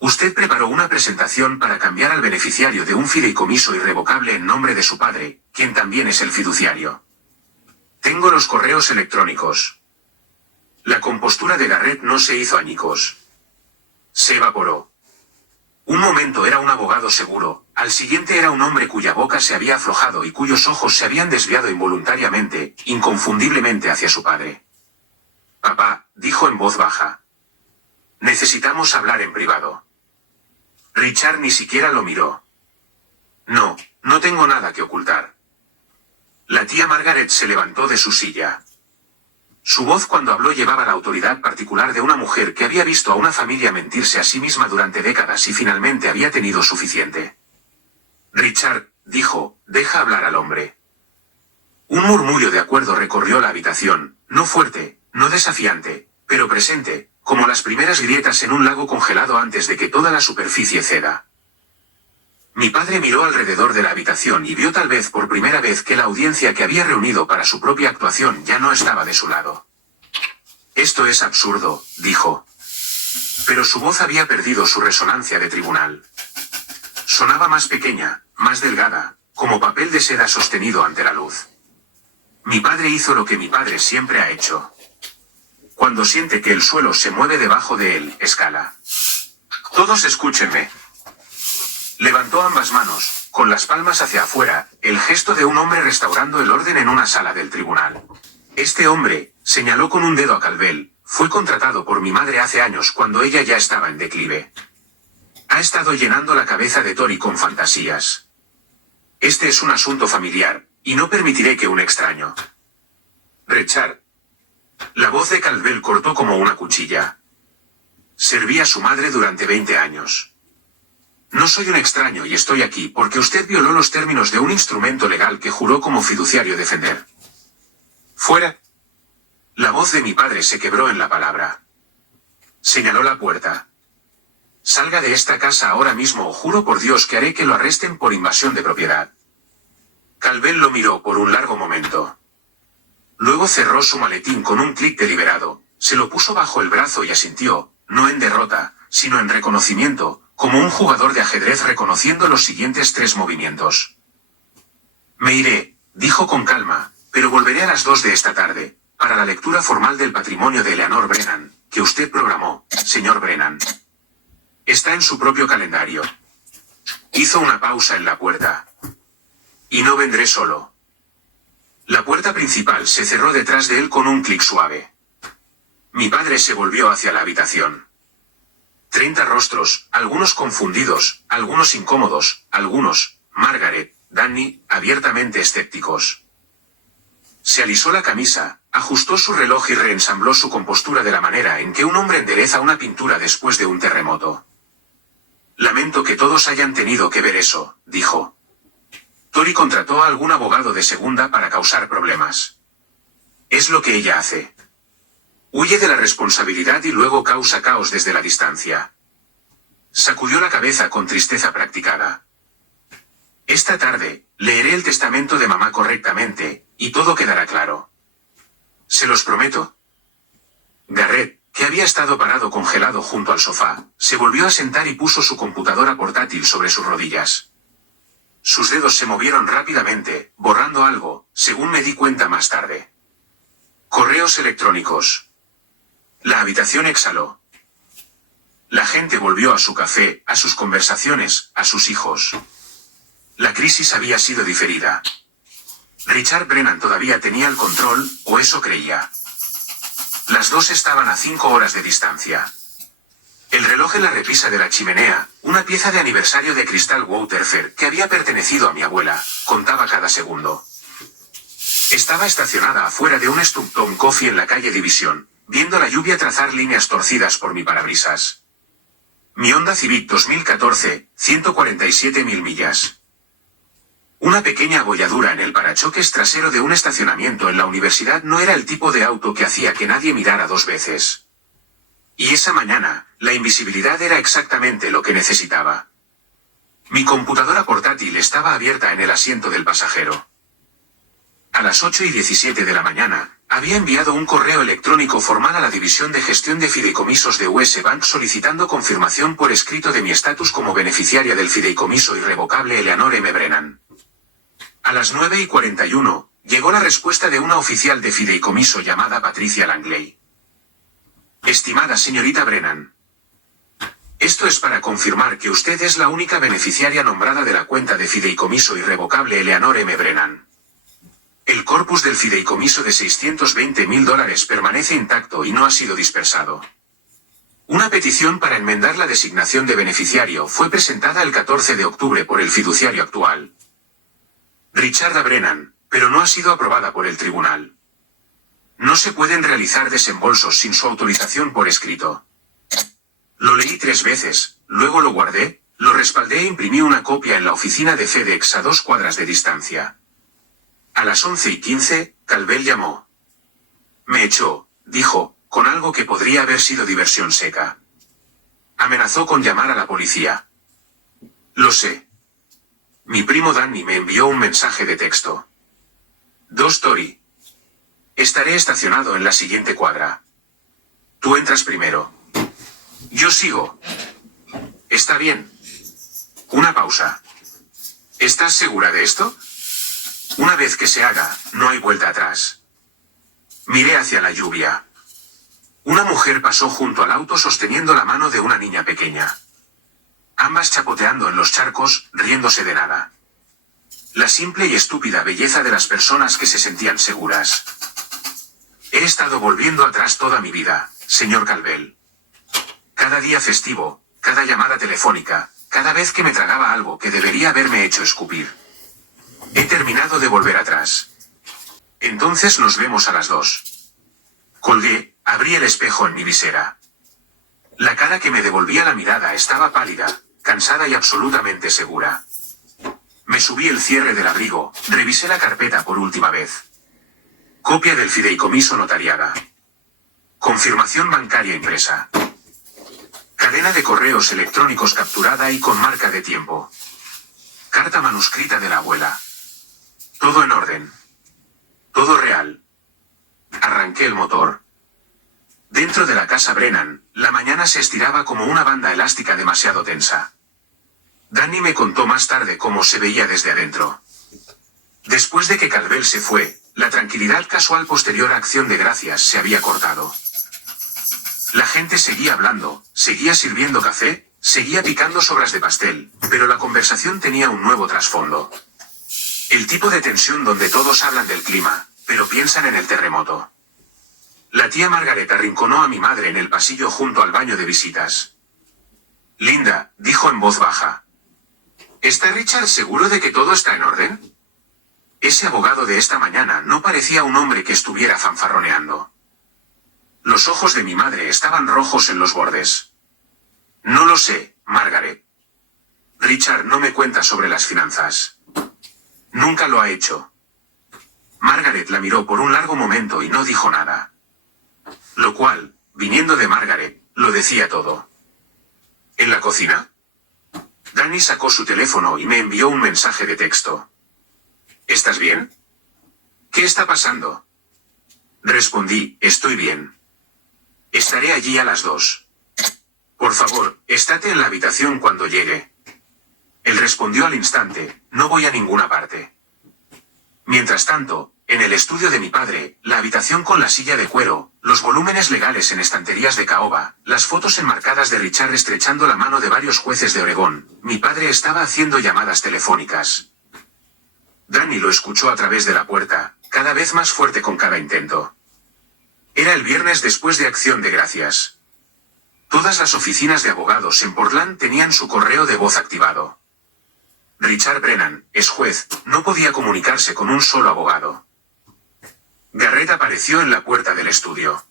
Usted preparó una presentación para cambiar al beneficiario de un fideicomiso irrevocable en nombre de su padre, quien también es el fiduciario. Tengo los correos electrónicos. La compostura de Garrett no se hizo añicos. Se evaporó. Un momento era un abogado seguro, al siguiente era un hombre cuya boca se había aflojado y cuyos ojos se habían desviado involuntariamente, inconfundiblemente hacia su padre. Papá, dijo en voz baja. Necesitamos hablar en privado. Richard ni siquiera lo miró. No, no tengo nada que ocultar. La tía Margaret se levantó de su silla. Su voz cuando habló llevaba la autoridad particular de una mujer que había visto a una familia mentirse a sí misma durante décadas y finalmente había tenido suficiente. Richard, dijo, deja hablar al hombre. Un murmullo de acuerdo recorrió la habitación, no fuerte, no desafiante, pero presente, como las primeras grietas en un lago congelado antes de que toda la superficie ceda. Mi padre miró alrededor de la habitación y vio tal vez por primera vez que la audiencia que había reunido para su propia actuación ya no estaba de su lado. Esto es absurdo, dijo. Pero su voz había perdido su resonancia de tribunal. Sonaba más pequeña, más delgada, como papel de seda sostenido ante la luz. Mi padre hizo lo que mi padre siempre ha hecho. Cuando siente que el suelo se mueve debajo de él, escala. Todos escúchenme. Levantó ambas manos, con las palmas hacia afuera, el gesto de un hombre restaurando el orden en una sala del tribunal. Este hombre, señaló con un dedo a Calvel, fue contratado por mi madre hace años cuando ella ya estaba en declive. Ha estado llenando la cabeza de Tori con fantasías. Este es un asunto familiar, y no permitiré que un extraño. Richard. La voz de Caldwell cortó como una cuchilla. Serví a su madre durante 20 años. No soy un extraño y estoy aquí porque usted violó los términos de un instrumento legal que juró como fiduciario defender. Fuera. La voz de mi padre se quebró en la palabra. Señaló la puerta. Salga de esta casa ahora mismo o juro por Dios que haré que lo arresten por invasión de propiedad. Caldwell lo miró por un largo momento. Luego cerró su maletín con un clic deliberado, se lo puso bajo el brazo y asintió, no en derrota, sino en reconocimiento, como un jugador de ajedrez reconociendo los siguientes 3 movimientos. Me iré, dijo con calma, pero volveré a las 2 de esta tarde, para la lectura formal del patrimonio de Eleanor Brennan, que usted programó, señor Brennan. Está en su propio calendario. Hizo una pausa en la puerta. Y no vendré solo. La puerta principal se cerró detrás de él con un clic suave. Mi padre se volvió hacia la habitación. 30 rostros, algunos confundidos, algunos incómodos, algunos, Margaret, Danny, abiertamente escépticos. Se alisó la camisa, ajustó su reloj y reensambló su compostura de la manera en que un hombre endereza una pintura después de un terremoto. Lamento que todos hayan tenido que ver eso, dijo. Tori contrató a algún abogado de segunda para causar problemas. Es lo que ella hace. Huye de la responsabilidad y luego causa caos desde la distancia. Sacudió la cabeza con tristeza practicada. Esta tarde, leeré el testamento de mamá correctamente, y todo quedará claro. Se los prometo. Garrett, que había estado parado congelado junto al sofá, se volvió a sentar y puso su computadora portátil sobre sus rodillas. Sus dedos se movieron rápidamente, borrando algo, según me di cuenta más tarde. Correos electrónicos. La habitación exhaló. La gente volvió a su café, a sus conversaciones, a sus hijos. La crisis había sido diferida. Richard Brennan todavía tenía el control, o eso creía. Las 2 estaban a 5 horas de distancia. El reloj en la repisa de la chimenea, una pieza de aniversario de Crystal Waterford que había pertenecido a mi abuela, contaba cada segundo. Estaba estacionada afuera de un Stumptown Coffee en la calle División, viendo la lluvia trazar líneas torcidas por mi parabrisas. Mi Honda Civic 2014, 147.000 millas. Una pequeña abolladura en el parachoques trasero de un estacionamiento en la universidad no era el tipo de auto que hacía que nadie mirara 2 veces. Y esa mañana, la invisibilidad era exactamente lo que necesitaba. Mi computadora portátil estaba abierta en el asiento del pasajero. A las 8:17 de la mañana, había enviado un correo electrónico formal a la División de Gestión de Fideicomisos de US Bank solicitando confirmación por escrito de mi estatus como beneficiaria del fideicomiso irrevocable Eleanor M. Brennan. A las 9:41, llegó la respuesta de una oficial de fideicomiso llamada Patricia Langley. Estimada señorita Brennan. Esto es para confirmar que usted es la única beneficiaria nombrada de la cuenta de fideicomiso irrevocable Eleanor M. Brennan. El corpus del fideicomiso de $620.000 permanece intacto y no ha sido dispersado. Una petición para enmendar la designación de beneficiario fue presentada el 14 de octubre por el fiduciario actual, Richard A. Brennan, pero no ha sido aprobada por el tribunal. No se pueden realizar desembolsos sin su autorización por escrito. Lo leí 3 veces, luego lo guardé, lo respaldé e imprimí una copia en la oficina de FedEx a 2 cuadras de distancia. A las 11:15, Caldwell llamó. Me echó, dijo, con algo que podría haber sido diversión seca. Amenazó con llamar a la policía. Lo sé. Mi primo Danny me envió un mensaje de texto. 2 Tori. Estaré estacionado en la siguiente cuadra. Tú entras primero. Yo sigo. Está bien. Una pausa. ¿Estás segura de esto? Una vez que se haga, no hay vuelta atrás. Miré hacia la lluvia. Una mujer pasó junto al auto sosteniendo la mano de una niña pequeña. Ambas chapoteando en los charcos, riéndose de nada. La simple y estúpida belleza de las personas que se sentían seguras. He estado volviendo atrás toda mi vida, señor Caldwell. Cada día festivo, cada llamada telefónica, cada vez que me tragaba algo que debería haberme hecho escupir. He terminado de volver atrás. Entonces nos vemos a las 2. Colgué, abrí el espejo en mi visera. La cara que me devolvía la mirada estaba pálida, cansada y absolutamente segura. Me subí el cierre del abrigo, revisé la carpeta por última vez. Copia del fideicomiso notariada. Confirmación bancaria impresa. Cadena de correos electrónicos capturada y con marca de tiempo. Carta manuscrita de la abuela. Todo en orden. Todo real. Arranqué el motor. Dentro de la casa Brennan, la mañana se estiraba como una banda elástica demasiado tensa. Danny me contó más tarde cómo se veía desde adentro. Después de que Caldwell se fue, la tranquilidad casual posterior a Acción de Gracias se había cortado. La gente seguía hablando, seguía sirviendo café, seguía picando sobras de pastel, pero la conversación tenía un nuevo trasfondo. El tipo de tensión donde todos hablan del clima, pero piensan en el terremoto. La tía Margaret arrinconó a mi madre en el pasillo junto al baño de visitas. Linda, dijo en voz baja. ¿Está Richard seguro de que todo está en orden? Ese abogado de esta mañana no parecía un hombre que estuviera fanfarroneando. Los ojos de mi madre estaban rojos en los bordes. No lo sé, Margaret. Richard no me cuenta sobre las finanzas. Nunca lo ha hecho. Margaret la miró por un largo momento y no dijo nada. Lo cual, viniendo de Margaret, lo decía todo. ¿En la cocina? Danny sacó su teléfono y me envió un mensaje de texto. ¿Estás bien? ¿Qué está pasando? Respondí, estoy bien. Estaré allí a las 2. Por favor, estate en la habitación cuando llegue. Él respondió al instante, no voy a ninguna parte. Mientras tanto, en el estudio de mi padre, la habitación con la silla de cuero, los volúmenes legales en estanterías de caoba, las fotos enmarcadas de Richard estrechando la mano de varios jueces de Oregón, mi padre estaba haciendo llamadas telefónicas. Danny lo escuchó a través de la puerta, cada vez más fuerte con cada intento. Era el viernes después de Acción de Gracias. Todas las oficinas de abogados en Portland tenían su correo de voz activado. Richard Brennan, ex juez, no podía comunicarse con un solo abogado. Garrett apareció en la puerta del estudio.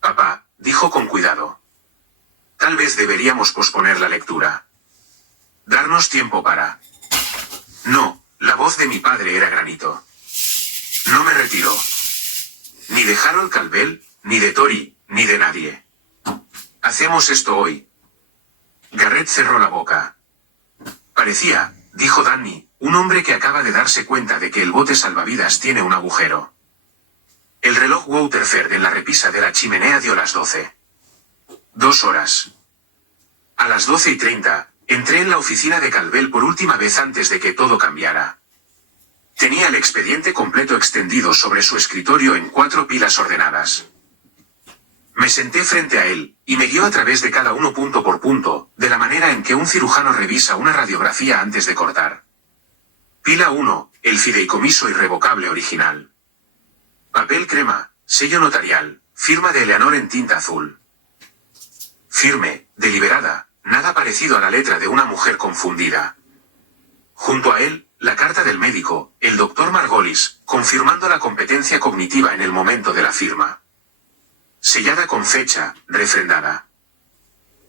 Papá, dijo con cuidado. Tal vez deberíamos posponer la lectura. Darnos tiempo para... No, la voz de mi padre era granito. No me retiró. Ni de Harold Caldwell, ni de Tori, ni de nadie. Hacemos esto hoy. Garrett cerró la boca. Parecía, dijo Danny, un hombre que acaba de darse cuenta de que el bote salvavidas tiene un agujero. El reloj Waterford en la repisa de la chimenea dio las 12. 2 horas. A las 12:30, entré en la oficina de Caldwell por última vez antes de que todo cambiara. Tenía el expediente completo extendido sobre su escritorio en 4 pilas ordenadas. Me senté frente a él, y me guió a través de cada uno punto por punto, de la manera en que un cirujano revisa una radiografía antes de cortar. Pila 1, el fideicomiso irrevocable original. Papel crema, sello notarial, firma de Eleanor en tinta azul. Firme, deliberada, nada parecido a la letra de una mujer confundida. Junto a él, la carta del médico, el doctor Margolis, confirmando la competencia cognitiva en el momento de la firma. Sellada con fecha, refrendada.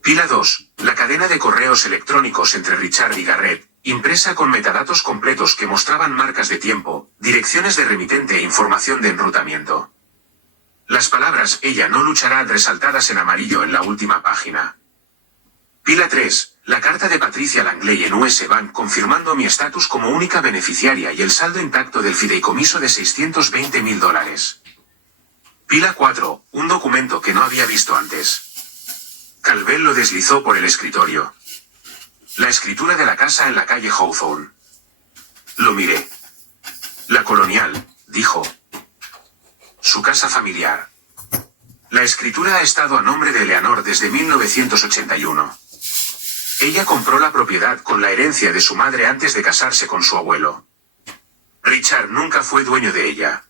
Pila 2, la cadena de correos electrónicos entre Richard y Garrett, impresa con metadatos completos que mostraban marcas de tiempo, direcciones de remitente e información de enrutamiento. Las palabras "ella no luchará" resaltadas en amarillo en la última página. Pila 3, la carta de Patricia Langley en US Bank confirmando mi estatus como única beneficiaria y el saldo intacto del fideicomiso de $620,000. Pila 4, un documento que no había visto antes. Caldwell lo deslizó por el escritorio. La escritura de la casa en la calle Hawthorne. Lo miré. La colonial, dijo. Su casa familiar. La escritura ha estado a nombre de Eleanor desde 1981. Ella compró la propiedad con la herencia de su madre antes de casarse con su abuelo. Richard nunca fue dueño de ella.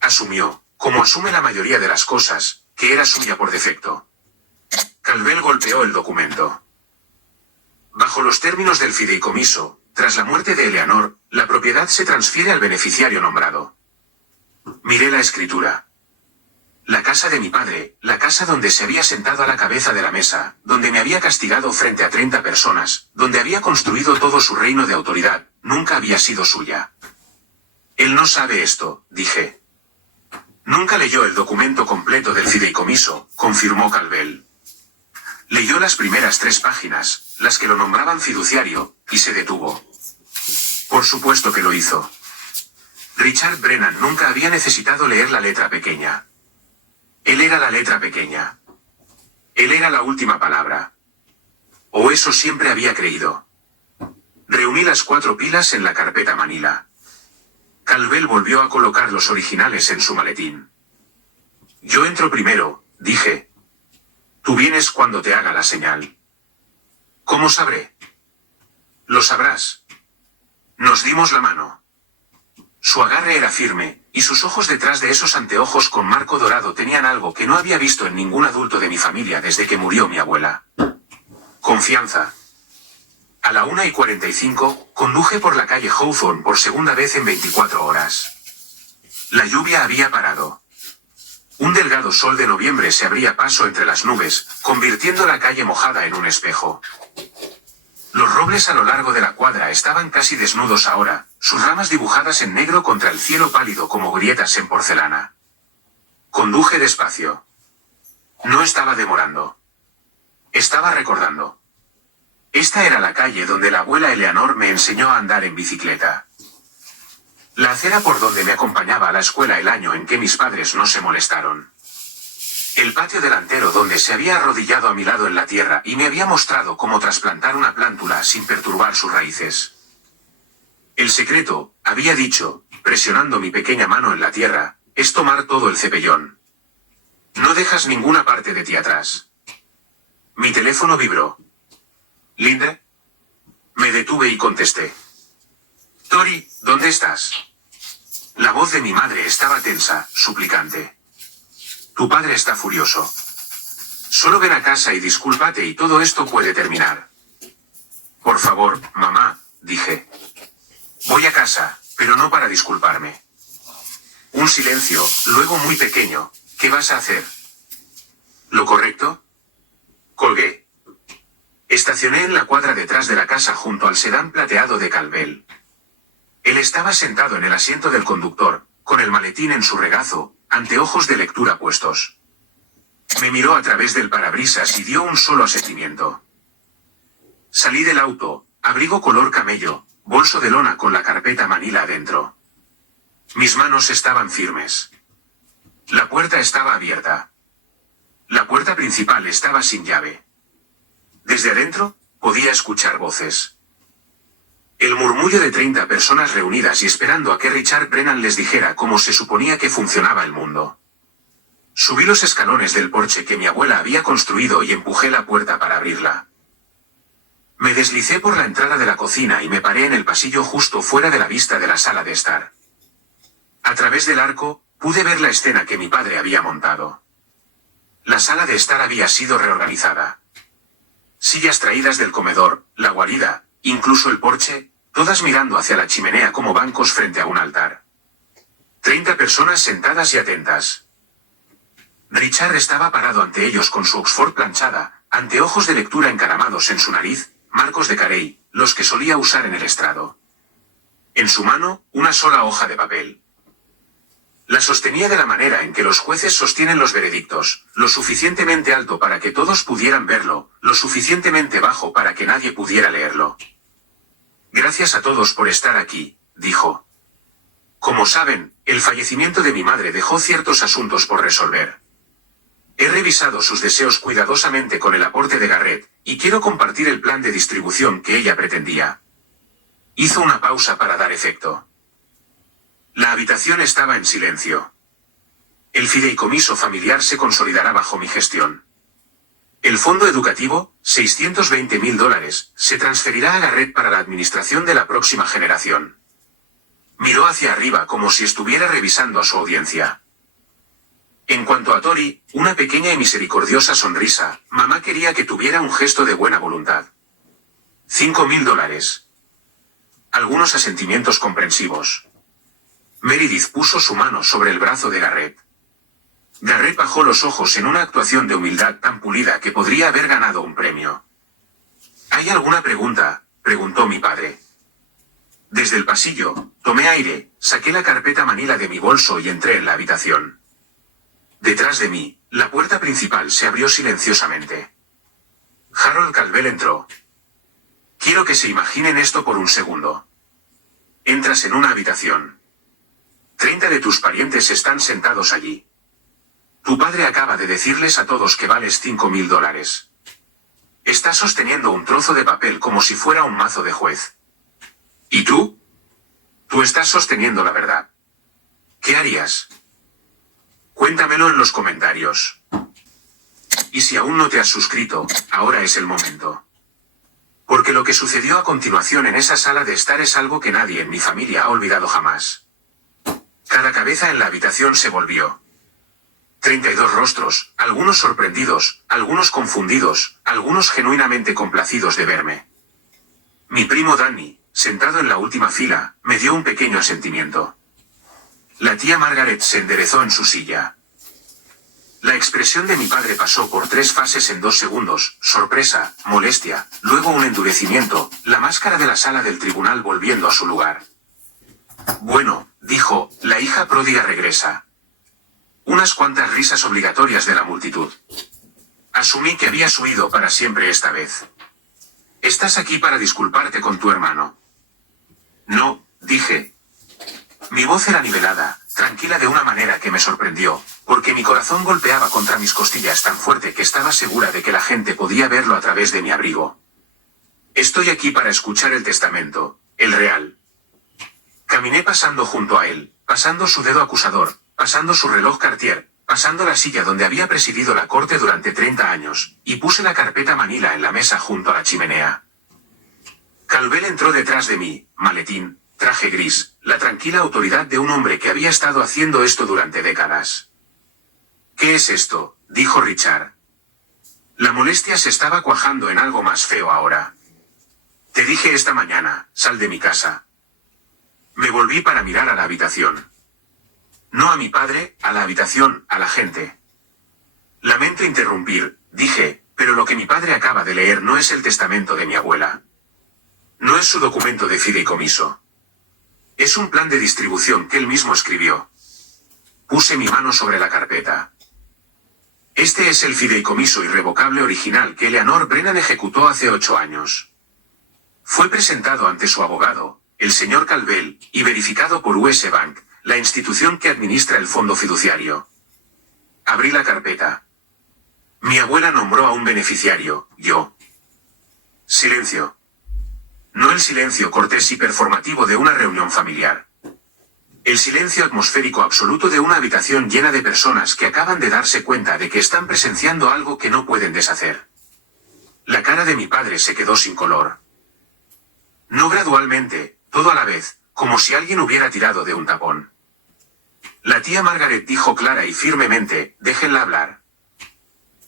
Asumió, como asume la mayoría de las cosas, que era suya por defecto. Calvel golpeó el documento. Bajo los términos del fideicomiso, tras la muerte de Eleanor, la propiedad se transfiere al beneficiario nombrado. Miré la escritura. La casa de mi padre, la casa donde se había sentado a la cabeza de la mesa, donde me había castigado frente a 30 personas, donde había construido todo su reino de autoridad, nunca había sido suya. Él no sabe esto, dije. Nunca leyó el documento completo del fideicomiso, confirmó Calvel. Leyó las primeras 3 páginas, las que lo nombraban fiduciario, y se detuvo. Por supuesto que lo hizo. Richard Brennan nunca había necesitado leer la letra pequeña. Él era la letra pequeña. Él era la última palabra. O eso siempre había creído. Reuní las 4 pilas en la carpeta Manila. Calvel volvió a colocar los originales en su maletín. Yo entro primero, dije. Tú vienes cuando te haga la señal. ¿Cómo sabré? Lo sabrás. Nos dimos la mano. Su agarre era firme, y sus ojos detrás de esos anteojos con marco dorado tenían algo que no había visto en ningún adulto de mi familia desde que murió mi abuela. Confianza. A la 1:45, conduje por la calle Hawthorne por segunda vez en 24 horas. La lluvia había parado. Un delgado sol de noviembre se abría paso entre las nubes, convirtiendo la calle mojada en un espejo. Los robles a lo largo de la cuadra estaban casi desnudos ahora, sus ramas dibujadas en negro contra el cielo pálido como grietas en porcelana. Conduje despacio. No estaba demorando. Estaba recordando. Esta era la calle donde la abuela Eleanor me enseñó a andar en bicicleta. La acera por donde me acompañaba a la escuela el año en que mis padres no se molestaron. El patio delantero donde se había arrodillado a mi lado en la tierra y me había mostrado cómo trasplantar una plántula sin perturbar sus raíces. El secreto, había dicho, presionando mi pequeña mano en la tierra, es tomar todo el cepellón. No dejas ninguna parte de ti atrás. Mi teléfono vibró. ¿Linda? Me detuve y contesté. Tori, ¿dónde estás? La voz de mi madre estaba tensa, suplicante. Tu padre está furioso. Solo ven a casa y discúlpate y todo esto puede terminar. Por favor, mamá, dije. Voy a casa, pero no para disculparme. Un silencio, luego muy pequeño. ¿Qué vas a hacer? ¿Lo correcto? Colgué. Estacioné en la cuadra detrás de la casa junto al sedán plateado de Calvel. Él estaba sentado en el asiento del conductor, con el maletín en su regazo, anteojos de lectura puestos. Me miró a través del parabrisas y dio un solo asentimiento. Salí del auto, abrigo color camello, bolso de lona con la carpeta Manila adentro. Mis manos estaban firmes. La puerta estaba abierta. La puerta principal estaba sin llave. Desde adentro, podía escuchar voces. El murmullo de 30 personas reunidas y esperando a que Richard Brennan les dijera cómo se suponía que funcionaba el mundo. Subí los escalones del porche que mi abuela había construido y empujé la puerta para abrirla. Me deslicé por la entrada de la cocina y me paré en el pasillo justo fuera de la vista de la sala de estar. A través del arco, pude ver la escena que mi padre había montado. La sala de estar había sido reorganizada. Sillas traídas del comedor, la guarida, incluso el porche, todas mirando hacia la chimenea como bancos frente a un altar. 30 personas sentadas y atentas. Richard estaba parado ante ellos con su Oxford planchada, anteojos de lectura encaramados en su nariz, marcos de carey, los que solía usar en el estrado. En su mano, una sola hoja de papel. La sostenía de la manera en que los jueces sostienen los veredictos, lo suficientemente alto para que todos pudieran verlo, lo suficientemente bajo para que nadie pudiera leerlo. Gracias a todos por estar aquí, dijo. Como saben, el fallecimiento de mi madre dejó ciertos asuntos por resolver. He revisado sus deseos cuidadosamente con el aporte de Garrett, y quiero compartir el plan de distribución que ella pretendía. Hizo una pausa para dar efecto. La habitación estaba en silencio. El fideicomiso familiar se consolidará bajo mi gestión. El fondo educativo, $620.000, se transferirá a Garrett para la administración de la próxima generación. Miró hacia arriba como si estuviera revisando a su audiencia. En cuanto a Tori, una pequeña y misericordiosa sonrisa, Mamá quería que tuviera un gesto de buena voluntad. $5,000. Algunos asentimientos comprensivos. Meredith puso su mano sobre el brazo de Garrett. Garrett bajó los ojos en una actuación de humildad tan pulida que podría haber ganado un premio. ¿Hay alguna pregunta?, preguntó mi padre. Desde el pasillo, tomé aire, saqué la carpeta manila de mi bolso y entré en la habitación. Detrás de mí, la puerta principal se abrió silenciosamente. Harold Calvel entró. Quiero que se imaginen esto por un segundo. Entras en una habitación. 30 de tus parientes están sentados allí. Tu padre acaba de decirles a todos que vales $5,000. Estás sosteniendo un trozo de papel como si fuera un mazo de juez. ¿Y tú? Tú estás sosteniendo la verdad. ¿Qué harías? Cuéntamelo en los comentarios. Y si aún no te has suscrito, ahora es el momento. Porque lo que sucedió a continuación en esa sala de estar es algo que nadie en mi familia ha olvidado jamás. Cada cabeza en la habitación se volvió. 32 rostros, algunos sorprendidos, algunos confundidos, algunos genuinamente complacidos de verme. Mi primo Danny, sentado en la última fila, me dio un pequeño asentimiento. La tía Margaret se enderezó en su silla. La expresión de mi padre pasó por 3 fases en 2 segundos, sorpresa, molestia, luego un endurecimiento, la máscara de la sala del tribunal volviendo a su lugar. Bueno, dijo, la hija pródiga regresa. Unas cuantas risas obligatorias de la multitud. Asumí que habías huido para siempre esta vez. Estás aquí para disculparte con tu hermano. No, dije. Mi voz era nivelada, tranquila de una manera que me sorprendió, porque mi corazón golpeaba contra mis costillas tan fuerte que estaba segura de que la gente podía verlo a través de mi abrigo. Estoy aquí para escuchar el testamento, el real. Caminé pasando junto a él, pasando su dedo acusador, pasando su reloj Cartier, pasando la silla donde había presidido la corte durante 30 años, y puse la carpeta manila en la mesa junto a la chimenea. Calvel entró detrás de mí, maletín, traje gris, la tranquila autoridad de un hombre que había estado haciendo esto durante décadas. ¿Qué es esto?, dijo Richard. La molestia se estaba cuajando en algo más feo ahora. Te dije esta mañana, sal de mi casa. Me volví para mirar a la habitación. No a mi padre, a la habitación, a la gente. Lamento interrumpir, dije, pero lo que mi padre acaba de leer no es el testamento de mi abuela. No es su documento de fideicomiso. Es un plan de distribución que él mismo escribió. Puse mi mano sobre la carpeta. Este es el fideicomiso irrevocable original que Eleanor Brennan ejecutó hace 8 años. Fue presentado ante su abogado, el señor Calvel, y verificado por US Bank, la institución que administra el fondo fiduciario. Abrí la carpeta. Mi abuela nombró a un beneficiario, yo. Silencio. No el silencio cortés y performativo de una reunión familiar. El silencio atmosférico absoluto de una habitación llena de personas que acaban de darse cuenta de que están presenciando algo que no pueden deshacer. La cara de mi padre se quedó sin color. No gradualmente, todo a la vez, como si alguien hubiera tirado de un tapón. La tía Margaret dijo clara y firmemente, déjenla hablar.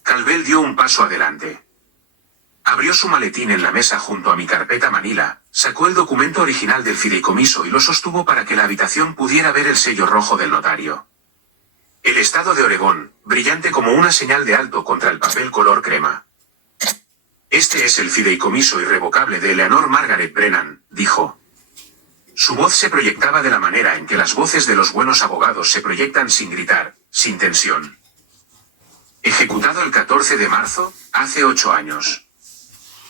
Calvel dio un paso adelante. Abrió su maletín en la mesa junto a mi carpeta manila, sacó el documento original del fideicomiso y lo sostuvo para que la habitación pudiera ver el sello rojo del notario. El estado de Oregón, brillante como una señal de alto contra el papel color crema. Este es el fideicomiso irrevocable de Eleanor Margaret Brennan, dijo. Su voz se proyectaba de la manera en que las voces de los buenos abogados se proyectan sin gritar, sin tensión. Ejecutado el 14 de marzo, hace 8 años.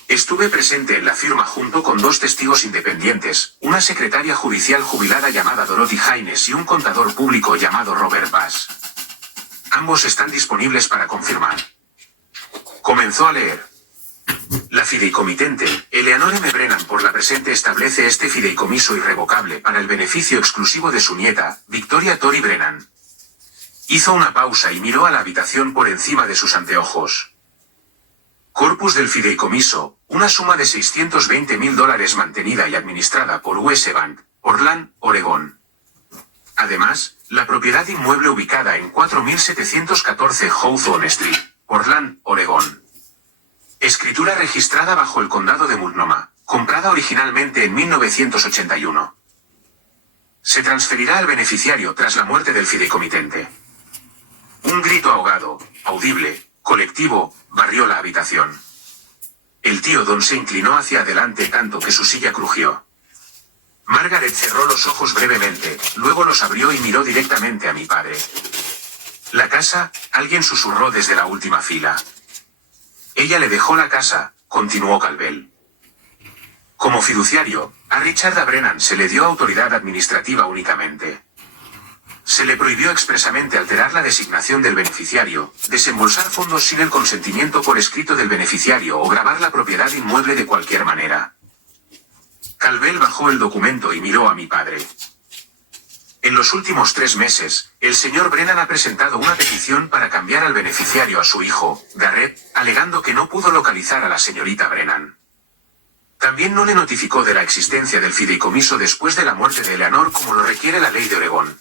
Estuve presente en la firma junto con 2 testigos independientes, una secretaria judicial jubilada llamada Dorothy Haynes y un contador público llamado Robert Bass. Ambos están disponibles para confirmar. Comenzó a leer. La fideicomitente, Eleanor M. Brennan por la presente establece este fideicomiso irrevocable para el beneficio exclusivo de su nieta, Victoria Tori Brennan. Hizo una pausa y miró a la habitación por encima de sus anteojos. Corpus del fideicomiso, una suma de $620,000 mantenida y administrada por US Bank, Portland, Oregón. Además, la propiedad inmueble ubicada en 4714 Hawthorne Street, Portland, Oregón. registrada bajo el condado de Multnomah, comprada originalmente en 1981. Se transferirá al beneficiario tras la muerte del fideicomitente. Un grito ahogado, audible, colectivo, barrió la habitación. El tío Don se inclinó hacia adelante tanto que su silla crujió. Margaret cerró los ojos brevemente, luego los abrió y miró directamente a mi padre. La casa, alguien susurró desde la última fila. Ella le dejó la casa, continuó Calvel. Como fiduciario, a Richard A. Brennan se le dio autoridad administrativa únicamente. Se le prohibió expresamente alterar la designación del beneficiario, desembolsar fondos sin el consentimiento por escrito del beneficiario o gravar la propiedad inmueble de cualquier manera. Calvel bajó el documento y miró a mi padre. En los últimos 3 meses, el señor Brennan ha presentado una petición para cambiar al beneficiario a su hijo, Garrett, alegando que no pudo localizar a la señorita Brennan. También no le notificó de la existencia del fideicomiso después de la muerte de Eleanor como lo requiere la ley de Oregón.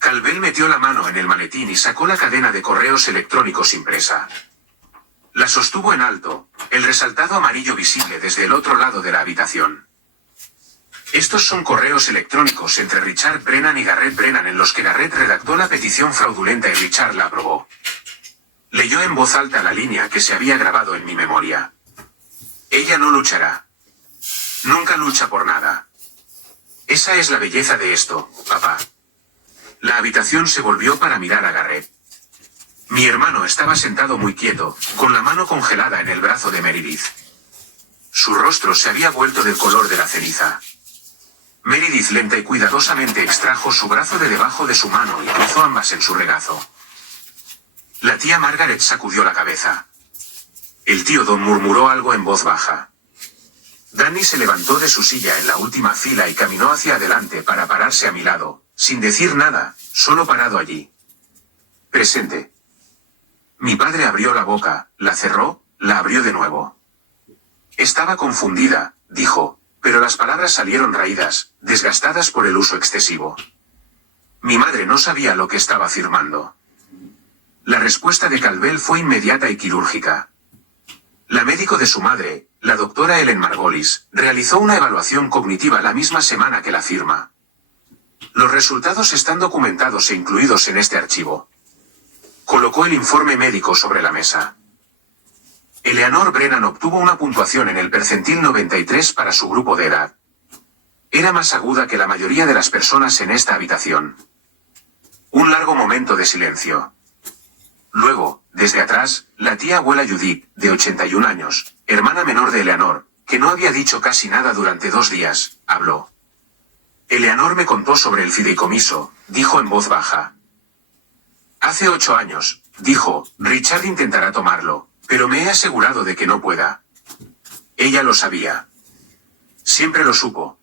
Calvel metió la mano en el maletín y sacó la cadena de correos electrónicos impresa. La sostuvo en alto, el resaltado amarillo visible desde el otro lado de la habitación. Estos son correos electrónicos entre Richard Brennan y Garrett Brennan en los que Garrett redactó la petición fraudulenta y Richard la aprobó. Leyó en voz alta la línea que se había grabado en mi memoria. Ella no luchará. Nunca lucha por nada. Esa es la belleza de esto, papá. La habitación se volvió para mirar a Garrett. Mi hermano estaba sentado muy quieto, con la mano congelada en el brazo de Meredith. Su rostro se había vuelto del color de la ceniza. Meredith lenta y cuidadosamente extrajo su brazo de debajo de su mano y cruzó ambas en su regazo. La tía Margaret sacudió la cabeza. El tío Don murmuró algo en voz baja. Danny se levantó de su silla en la última fila y caminó hacia adelante para pararse a mi lado, sin decir nada, solo parado allí. Presente. Mi padre abrió la boca, la cerró, la abrió de nuevo. Estaba confundida, dijo, pero las palabras salieron raídas, desgastadas por el uso excesivo. Mi madre no sabía lo que estaba firmando. La respuesta de Calvel fue inmediata y quirúrgica. La médico de su madre, la doctora Ellen Margolis, realizó una evaluación cognitiva la misma semana que la firma. Los resultados están documentados e incluidos en este archivo. Colocó el informe médico sobre la mesa. Eleanor Brennan obtuvo una puntuación en el percentil 93 para su grupo de edad. Era más aguda que la mayoría de las personas en esta habitación. Un largo momento de silencio. Luego, desde atrás, la tía abuela Judith, de 81 años, hermana menor de Eleanor, que no había dicho casi nada durante 2 días, habló. Eleanor me contó sobre el fideicomiso, dijo en voz baja. Hace 8 años, dijo, Richard intentará tomarlo, pero me he asegurado de que no pueda. Ella lo sabía. Siempre lo supo.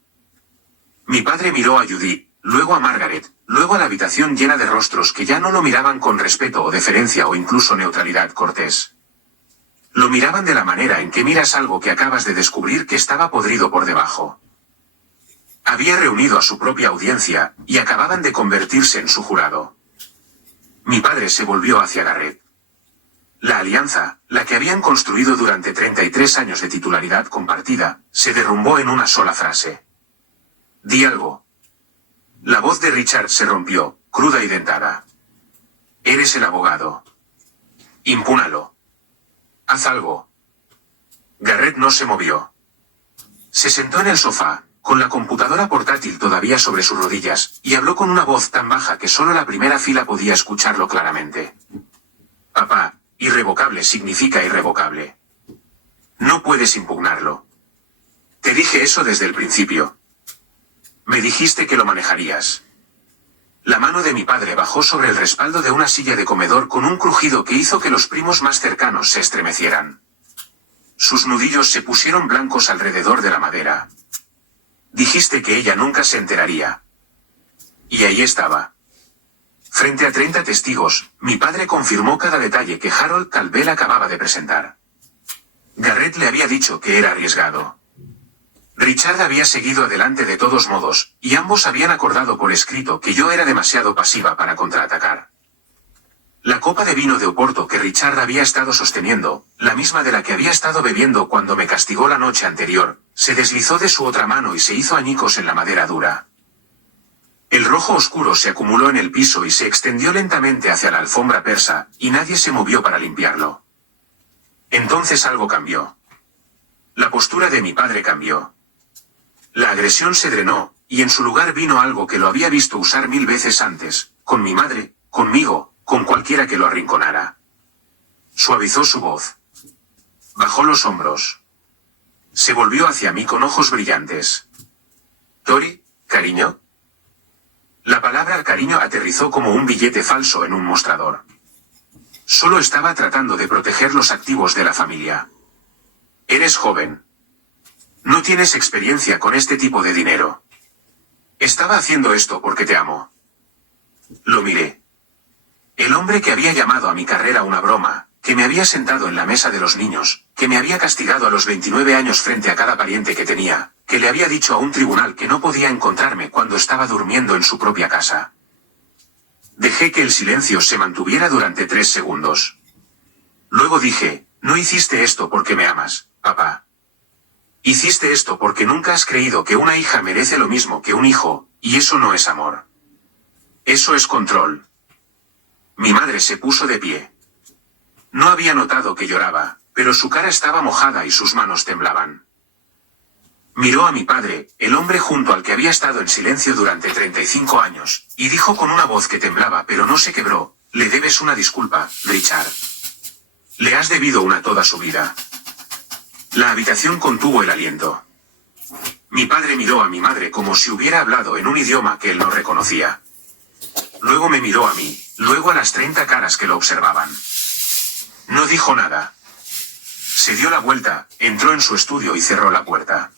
Mi padre miró a Judith, luego a Margaret, luego a la habitación llena de rostros que ya no lo miraban con respeto o deferencia o incluso neutralidad cortés. Lo miraban de la manera en que miras algo que acabas de descubrir que estaba podrido por debajo. Había reunido a su propia audiencia, y acababan de convertirse en su jurado. Mi padre se volvió hacia Garrett. La alianza, la que habían construido durante 33 años de titularidad compartida, se derrumbó en una sola frase. Di algo. La voz de Richard se rompió, cruda y dentada. Eres el abogado. Impúnalo. Haz algo. Garrett no se movió. Se sentó en el sofá, con la computadora portátil todavía sobre sus rodillas, y habló con una voz tan baja que solo la primera fila podía escucharlo claramente. Papá, irrevocable significa irrevocable. No puedes impugnarlo. Te dije eso desde el principio. Me dijiste que lo manejarías. La mano de mi padre bajó sobre el respaldo de una silla de comedor con un crujido que hizo que los primos más cercanos se estremecieran. Sus nudillos se pusieron blancos alrededor de la madera. Dijiste que ella nunca se enteraría. Y ahí estaba. Frente a 30 testigos, mi padre confirmó cada detalle que Harold Calvel acababa de presentar. Garrett le había dicho que era arriesgado. Richard había seguido adelante de todos modos, y ambos habían acordado por escrito que yo era demasiado pasiva para contraatacar. La copa de vino de Oporto que Richard había estado sosteniendo, la misma de la que había estado bebiendo cuando me castigó la noche anterior, se deslizó de su otra mano y se hizo añicos en la madera dura. El rojo oscuro se acumuló en el piso y se extendió lentamente hacia la alfombra persa, y nadie se movió para limpiarlo. Entonces algo cambió. La postura de mi padre cambió. La agresión se drenó, y en su lugar vino algo que lo había visto usar 1000 veces antes, con mi madre, conmigo, con cualquiera que lo arrinconara. Suavizó su voz. Bajó los hombros. Se volvió hacia mí con ojos brillantes. «Tori, cariño». La palabra cariño aterrizó como un billete falso en un mostrador. Solo estaba tratando de proteger los activos de la familia. Eres joven. No tienes experiencia con este tipo de dinero. Estaba haciendo esto porque te amo. Lo miré. El hombre que había llamado a mi carrera una broma, que me había sentado en la mesa de los niños, que me había castigado a los 29 años frente a cada pariente que tenía, que le había dicho a un tribunal que no podía encontrarme cuando estaba durmiendo en su propia casa. Dejé que el silencio se mantuviera durante 3 segundos. Luego dije, no hiciste esto porque me amas, papá. Hiciste esto porque nunca has creído que una hija merece lo mismo que un hijo, y eso no es amor. Eso es control. Mi madre se puso de pie. No había notado que lloraba, pero su cara estaba mojada y sus manos temblaban. Miró a mi padre, el hombre junto al que había estado en silencio durante 35 años, y dijo con una voz que temblaba pero no se quebró, le debes una disculpa, Richard. Le has debido una toda su vida. La habitación contuvo el aliento. Mi padre miró a mi madre como si hubiera hablado en un idioma que él no reconocía. Luego me miró a mí, luego a las 30 caras que lo observaban. No dijo nada. Se dio la vuelta, entró en su estudio y cerró la puerta.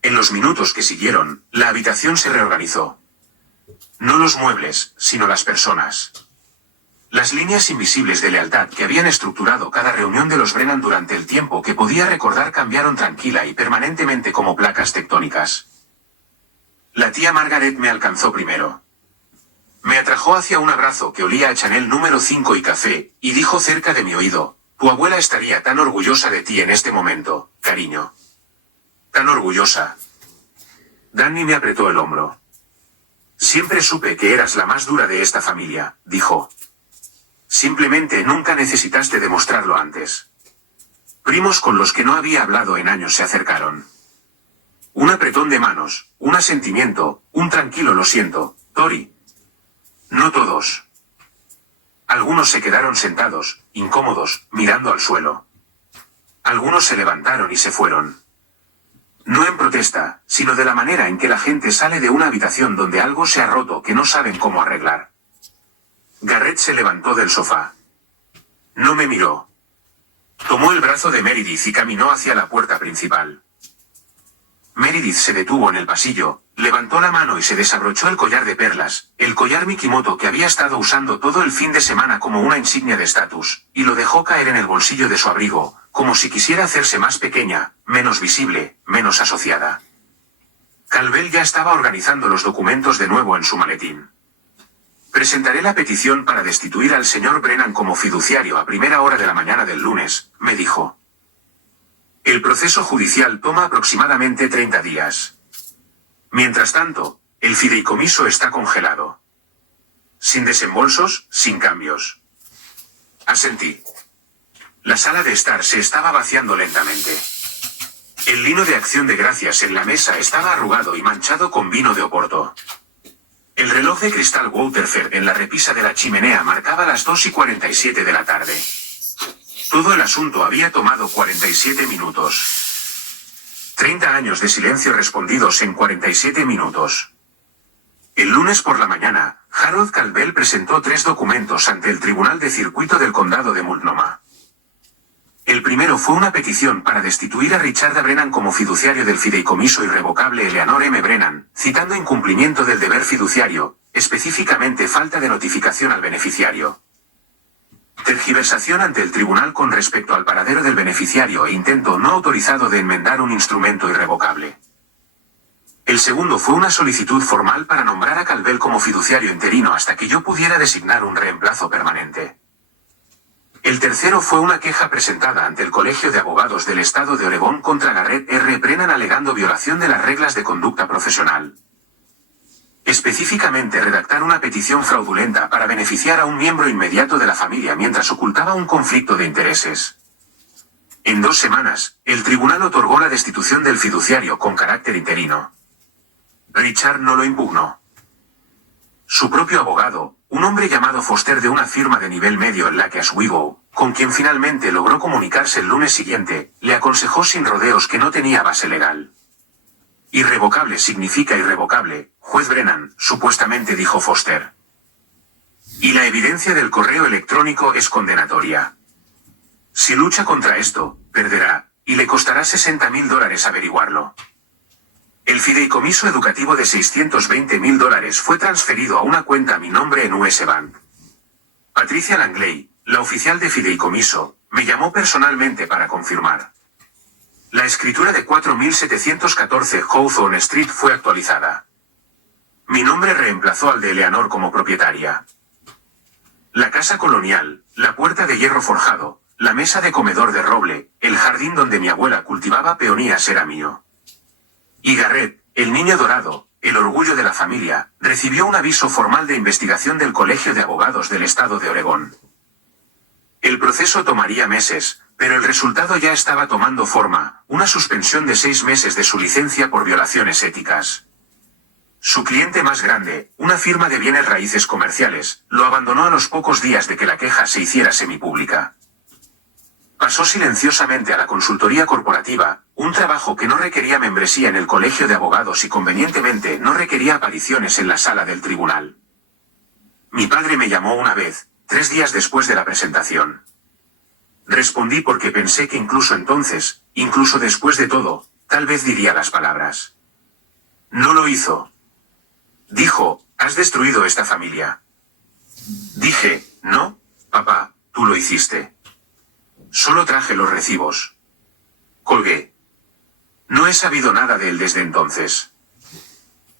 En los minutos que siguieron, la habitación se reorganizó. No los muebles, sino las personas. Las líneas invisibles de lealtad que habían estructurado cada reunión de los Brennan durante el tiempo que podía recordar cambiaron tranquila y permanentemente como placas tectónicas. La tía Margaret me alcanzó primero. Me atrajo hacia un abrazo que olía a Chanel número 5 y café, y dijo cerca de mi oído, tu abuela estaría tan orgullosa de ti en este momento, cariño. Tan orgullosa. Danny me apretó el hombro. Siempre supe que eras la más dura de esta familia, dijo. Simplemente nunca necesitaste demostrarlo antes. Primos con los que no había hablado en años se acercaron. Un apretón de manos, un asentimiento, un tranquilo lo siento, Tori. No todos. Algunos se quedaron sentados, incómodos, mirando al suelo. Algunos se levantaron y se fueron. No en protesta, sino de la manera en que la gente sale de una habitación donde algo se ha roto que no saben cómo arreglar. Garrett se levantó del sofá. No me miró. Tomó el brazo de Meredith y caminó hacia la puerta principal. Meredith se detuvo en el pasillo, levantó la mano y se desabrochó el collar de perlas, el collar Mikimoto que había estado usando todo el fin de semana como una insignia de estatus, y lo dejó caer en el bolsillo de su abrigo, como si quisiera hacerse más pequeña, menos visible, menos asociada. Calvel ya estaba organizando los documentos de nuevo en su maletín. Presentaré la petición para destituir al señor Brennan como fiduciario a primera hora de la mañana del lunes, me dijo. El proceso judicial toma aproximadamente 30 días. Mientras tanto, el fideicomiso está congelado. Sin desembolsos, sin cambios. Asentí. La sala de estar se estaba vaciando lentamente. El lino de acción de gracias en la mesa estaba arrugado y manchado con vino de Oporto. El reloj de cristal Waterford en la repisa de la chimenea marcaba las 2:47 de la tarde. Todo el asunto había tomado 47 minutos. 30 años de silencio respondidos en 47 minutos. El lunes por la mañana, Harold Calvel presentó 3 documentos ante el Tribunal de Circuito del Condado de Multnomah. El primero fue una petición para destituir a Richard Brennan como fiduciario del fideicomiso irrevocable Eleanor M. Brennan, citando incumplimiento del deber fiduciario, específicamente falta de notificación al beneficiario. Tergiversación ante el tribunal con respecto al paradero del beneficiario e intento no autorizado de enmendar un instrumento irrevocable. El segundo fue una solicitud formal para nombrar a Calvel como fiduciario interino hasta que yo pudiera designar un reemplazo permanente. El tercero fue una queja presentada ante el Colegio de Abogados del Estado de Oregón contra Garrett R. Brennan alegando violación de las reglas de conducta profesional. Específicamente redactar una petición fraudulenta para beneficiar a un miembro inmediato de la familia mientras ocultaba un conflicto de intereses. En 2 semanas, el tribunal otorgó la destitución del fiduciario con carácter interino. Richard no lo impugnó. Su propio abogado, un hombre llamado Foster de una firma de nivel medio en Lake Oswego, con quien finalmente logró comunicarse el lunes siguiente, le aconsejó sin rodeos que no tenía base legal. Irrevocable significa irrevocable, juez Brennan, supuestamente dijo Foster. Y la evidencia del correo electrónico es condenatoria. Si lucha contra esto, perderá, y le costará $60,000 averiguarlo. El fideicomiso educativo de $620,000 fue transferido a una cuenta a mi nombre en US Bank. Patricia Langley, la oficial de fideicomiso, me llamó personalmente para confirmar. La escritura de 4714 Hawthorne Street fue actualizada. Mi nombre reemplazó al de Eleanor como propietaria. La casa colonial, la puerta de hierro forjado, la mesa de comedor de roble, el jardín donde mi abuela cultivaba peonías era mío. Y Garrett, el niño dorado, el orgullo de la familia, recibió un aviso formal de investigación del Colegio de Abogados del Estado de Oregón. El proceso tomaría meses, pero el resultado ya estaba tomando forma, una suspensión de 6 meses de su licencia por violaciones éticas. Su cliente más grande, una firma de bienes raíces comerciales, lo abandonó a los pocos días de que la queja se hiciera semipública. Pasó silenciosamente a la consultoría corporativa, un trabajo que no requería membresía en el Colegio de Abogados y convenientemente no requería apariciones en la sala del tribunal. Mi padre me llamó una vez, 3 días después de la presentación. Respondí porque pensé que incluso entonces, incluso después de todo, tal vez diría las palabras. No lo hizo. Dijo, has destruido esta familia. Dije, no, papá, tú lo hiciste. Solo traje los recibos. Colgué. No he sabido nada de él desde entonces.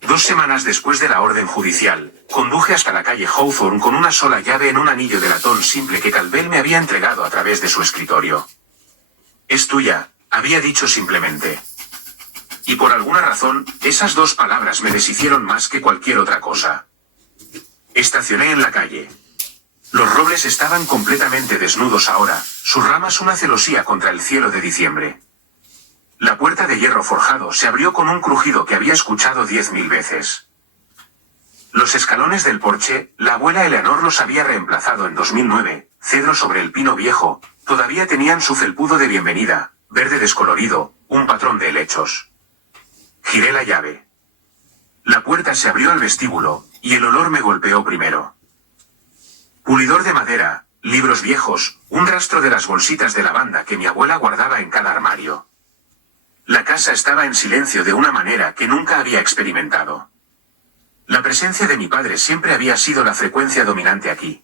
2 semanas después de la orden judicial, conduje hasta la calle Hawthorne con una sola llave en un anillo de latón simple que Calvel me había entregado a través de su escritorio. Es tuya, había dicho simplemente. Y por alguna razón, esas 2 palabras me deshicieron más que cualquier otra cosa. Estacioné en la calle. Los robles estaban completamente desnudos ahora, sus ramas una celosía contra el cielo de diciembre. La puerta de hierro forjado se abrió con un crujido que había escuchado 10,000 veces. Los escalones del porche, la abuela Eleanor los había reemplazado en 2009, cedro sobre el pino viejo, todavía tenían su felpudo de bienvenida, verde descolorido, un patrón de helechos. Giré la llave. La puerta se abrió al vestíbulo, y el olor me golpeó primero. Pulidor de madera, libros viejos, un rastro de las bolsitas de lavanda que mi abuela guardaba en cada armario. La casa estaba en silencio de una manera que nunca había experimentado. La presencia de mi padre siempre había sido la frecuencia dominante aquí.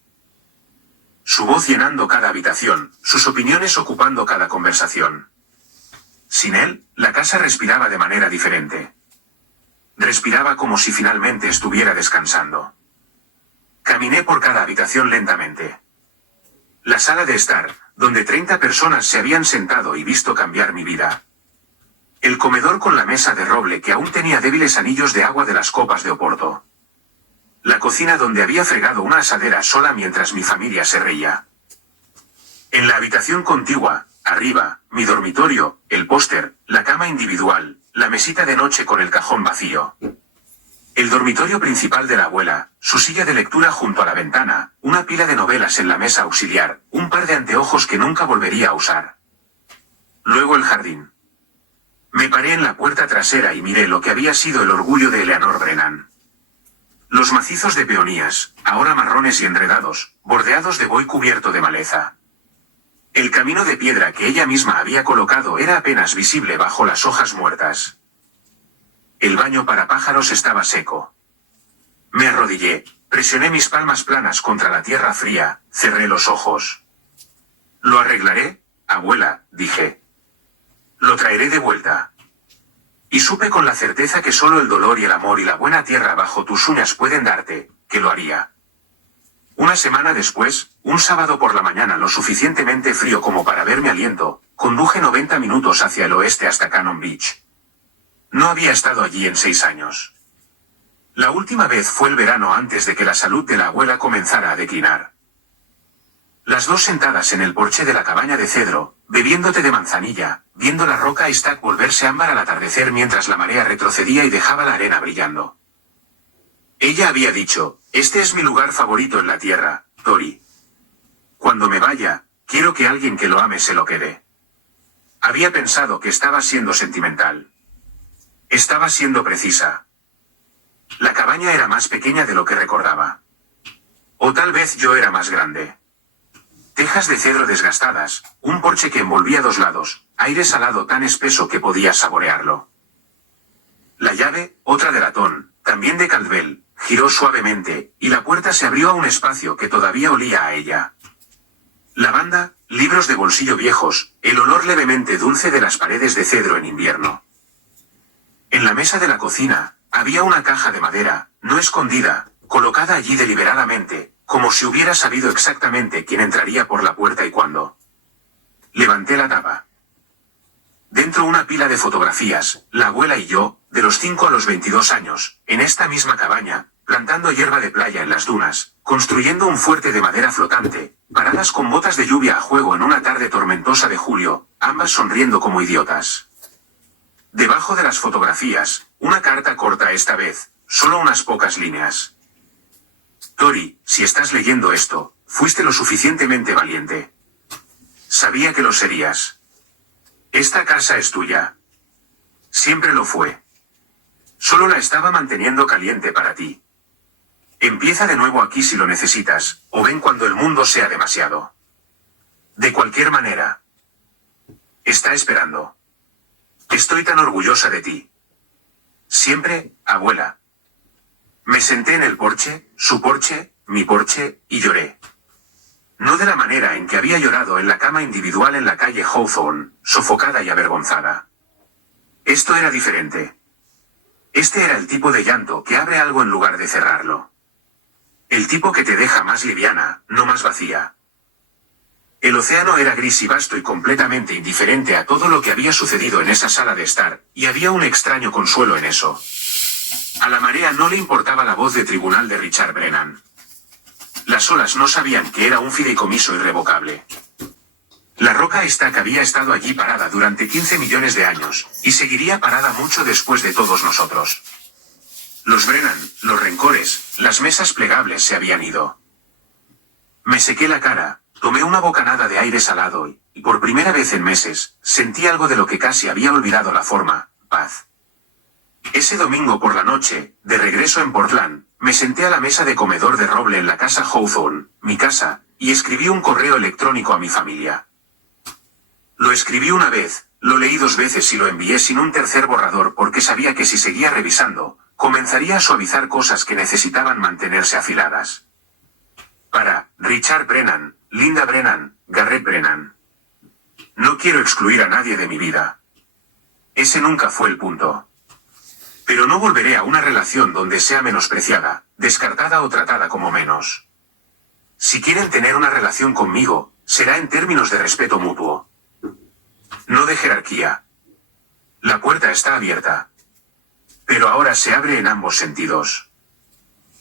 Su voz llenando cada habitación, sus opiniones ocupando cada conversación. Sin él, la casa respiraba de manera diferente. Respiraba como si finalmente estuviera descansando. Caminé por cada habitación lentamente. La sala de estar, donde 30 personas se habían sentado y visto cambiar mi vida. El comedor con la mesa de roble que aún tenía débiles anillos de agua de las copas de Oporto. La cocina donde había fregado una asadera sola mientras mi familia se reía. En la habitación contigua, arriba, mi dormitorio, el póster, la cama individual, la mesita de noche con el cajón vacío. El dormitorio principal de la abuela, su silla de lectura junto a la ventana, una pila de novelas en la mesa auxiliar, un par de anteojos que nunca volvería a usar. Luego el jardín. Me paré en la puerta trasera y miré lo que había sido el orgullo de Eleanor Brennan. Los macizos de peonías, ahora marrones y enredados, bordeados de boy cubierto de maleza. El camino de piedra que ella misma había colocado era apenas visible bajo las hojas muertas. El baño para pájaros estaba seco. Me arrodillé, presioné mis palmas planas contra la tierra fría, cerré los ojos. Lo arreglaré, abuela, dije. Lo traeré de vuelta. Y supe con la certeza que solo el dolor y el amor y la buena tierra bajo tus uñas pueden darte, que lo haría. Una semana después, un sábado por la mañana lo suficientemente frío como para ver mi aliento, conduje 90 minutos hacia el oeste hasta Cannon Beach. No había estado allí en 6 años. La última vez fue el verano antes de que la salud de la abuela comenzara a declinar. Las dos sentadas en el porche de la cabaña de cedro, bebiendo té de manzanilla, viendo la roca Stack volverse ámbar al atardecer mientras la marea retrocedía y dejaba la arena brillando. Ella había dicho, este es mi lugar favorito en la tierra, Tori. Cuando me vaya, quiero que alguien que lo ame se lo quede. Había pensado que estaba siendo sentimental. Estaba siendo precisa. La cabaña era más pequeña de lo que recordaba. O tal vez yo era más grande. Tejas de cedro desgastadas, un porche que envolvía 2 lados, aire salado tan espeso que podías saborearlo. La llave, otra de latón, también de Caldwell, giró suavemente, y la puerta se abrió a un espacio que todavía olía a ella. Lavanda, libros de bolsillo viejos, el olor levemente dulce de las paredes de cedro en invierno. En la mesa de la cocina, había una caja de madera, no escondida, colocada allí deliberadamente, como si hubiera sabido exactamente quién entraría por la puerta y cuándo. Levanté la tapa. Dentro una pila de fotografías, la abuela y yo, de los 5 a los 22 años, en esta misma cabaña, plantando hierba de playa en las dunas, construyendo un fuerte de madera flotante, paradas con botas de lluvia a juego en una tarde tormentosa de julio, ambas sonriendo como idiotas. Debajo de las fotografías, una carta corta esta vez, solo unas pocas líneas. Tori, si estás leyendo esto, fuiste lo suficientemente valiente. Sabía que lo serías. Esta casa es tuya. Siempre lo fue. Solo la estaba manteniendo caliente para ti. Empieza de nuevo aquí si lo necesitas, o ven cuando el mundo sea demasiado. De cualquier manera. Está esperando. Estoy tan orgullosa de ti. Siempre, abuela. Me senté en el porche, su porche, mi porche, y lloré. No de la manera en que había llorado en la cama individual en la calle Hawthorne, sofocada y avergonzada. Esto era diferente. Este era el tipo de llanto que abre algo en lugar de cerrarlo. El tipo que te deja más liviana, no más vacía. El océano era gris y vasto y completamente indiferente a todo lo que había sucedido en esa sala de estar, y había un extraño consuelo en eso. A la marea no le importaba la voz de tribunal de Richard Brennan. Las olas no sabían que era un fideicomiso irrevocable. La roca Stack había estado allí parada durante 15 millones de años, y seguiría parada mucho después de todos nosotros. Los Brennan, los rencores, las mesas plegables se habían ido. Me sequé la cara, tomé una bocanada de aire salado y, por primera vez en meses, sentí algo de lo que casi había olvidado la forma, paz. Ese domingo por la noche, de regreso en Portland, me senté a la mesa de comedor de roble en la casa Hawthorne, mi casa, y escribí un correo electrónico a mi familia. Lo escribí una vez, lo leí 2 veces y lo envié sin un tercer borrador porque sabía que si seguía revisando, comenzaría a suavizar cosas que necesitaban mantenerse afiladas. Para Richard Brennan, Linda Brennan, Garrett Brennan. No quiero excluir a nadie de mi vida. Ese nunca fue el punto. Pero no volveré a una relación donde sea menospreciada, descartada o tratada como menos. Si quieren tener una relación conmigo, será en términos de respeto mutuo. No de jerarquía. La puerta está abierta. Pero ahora se abre en ambos sentidos.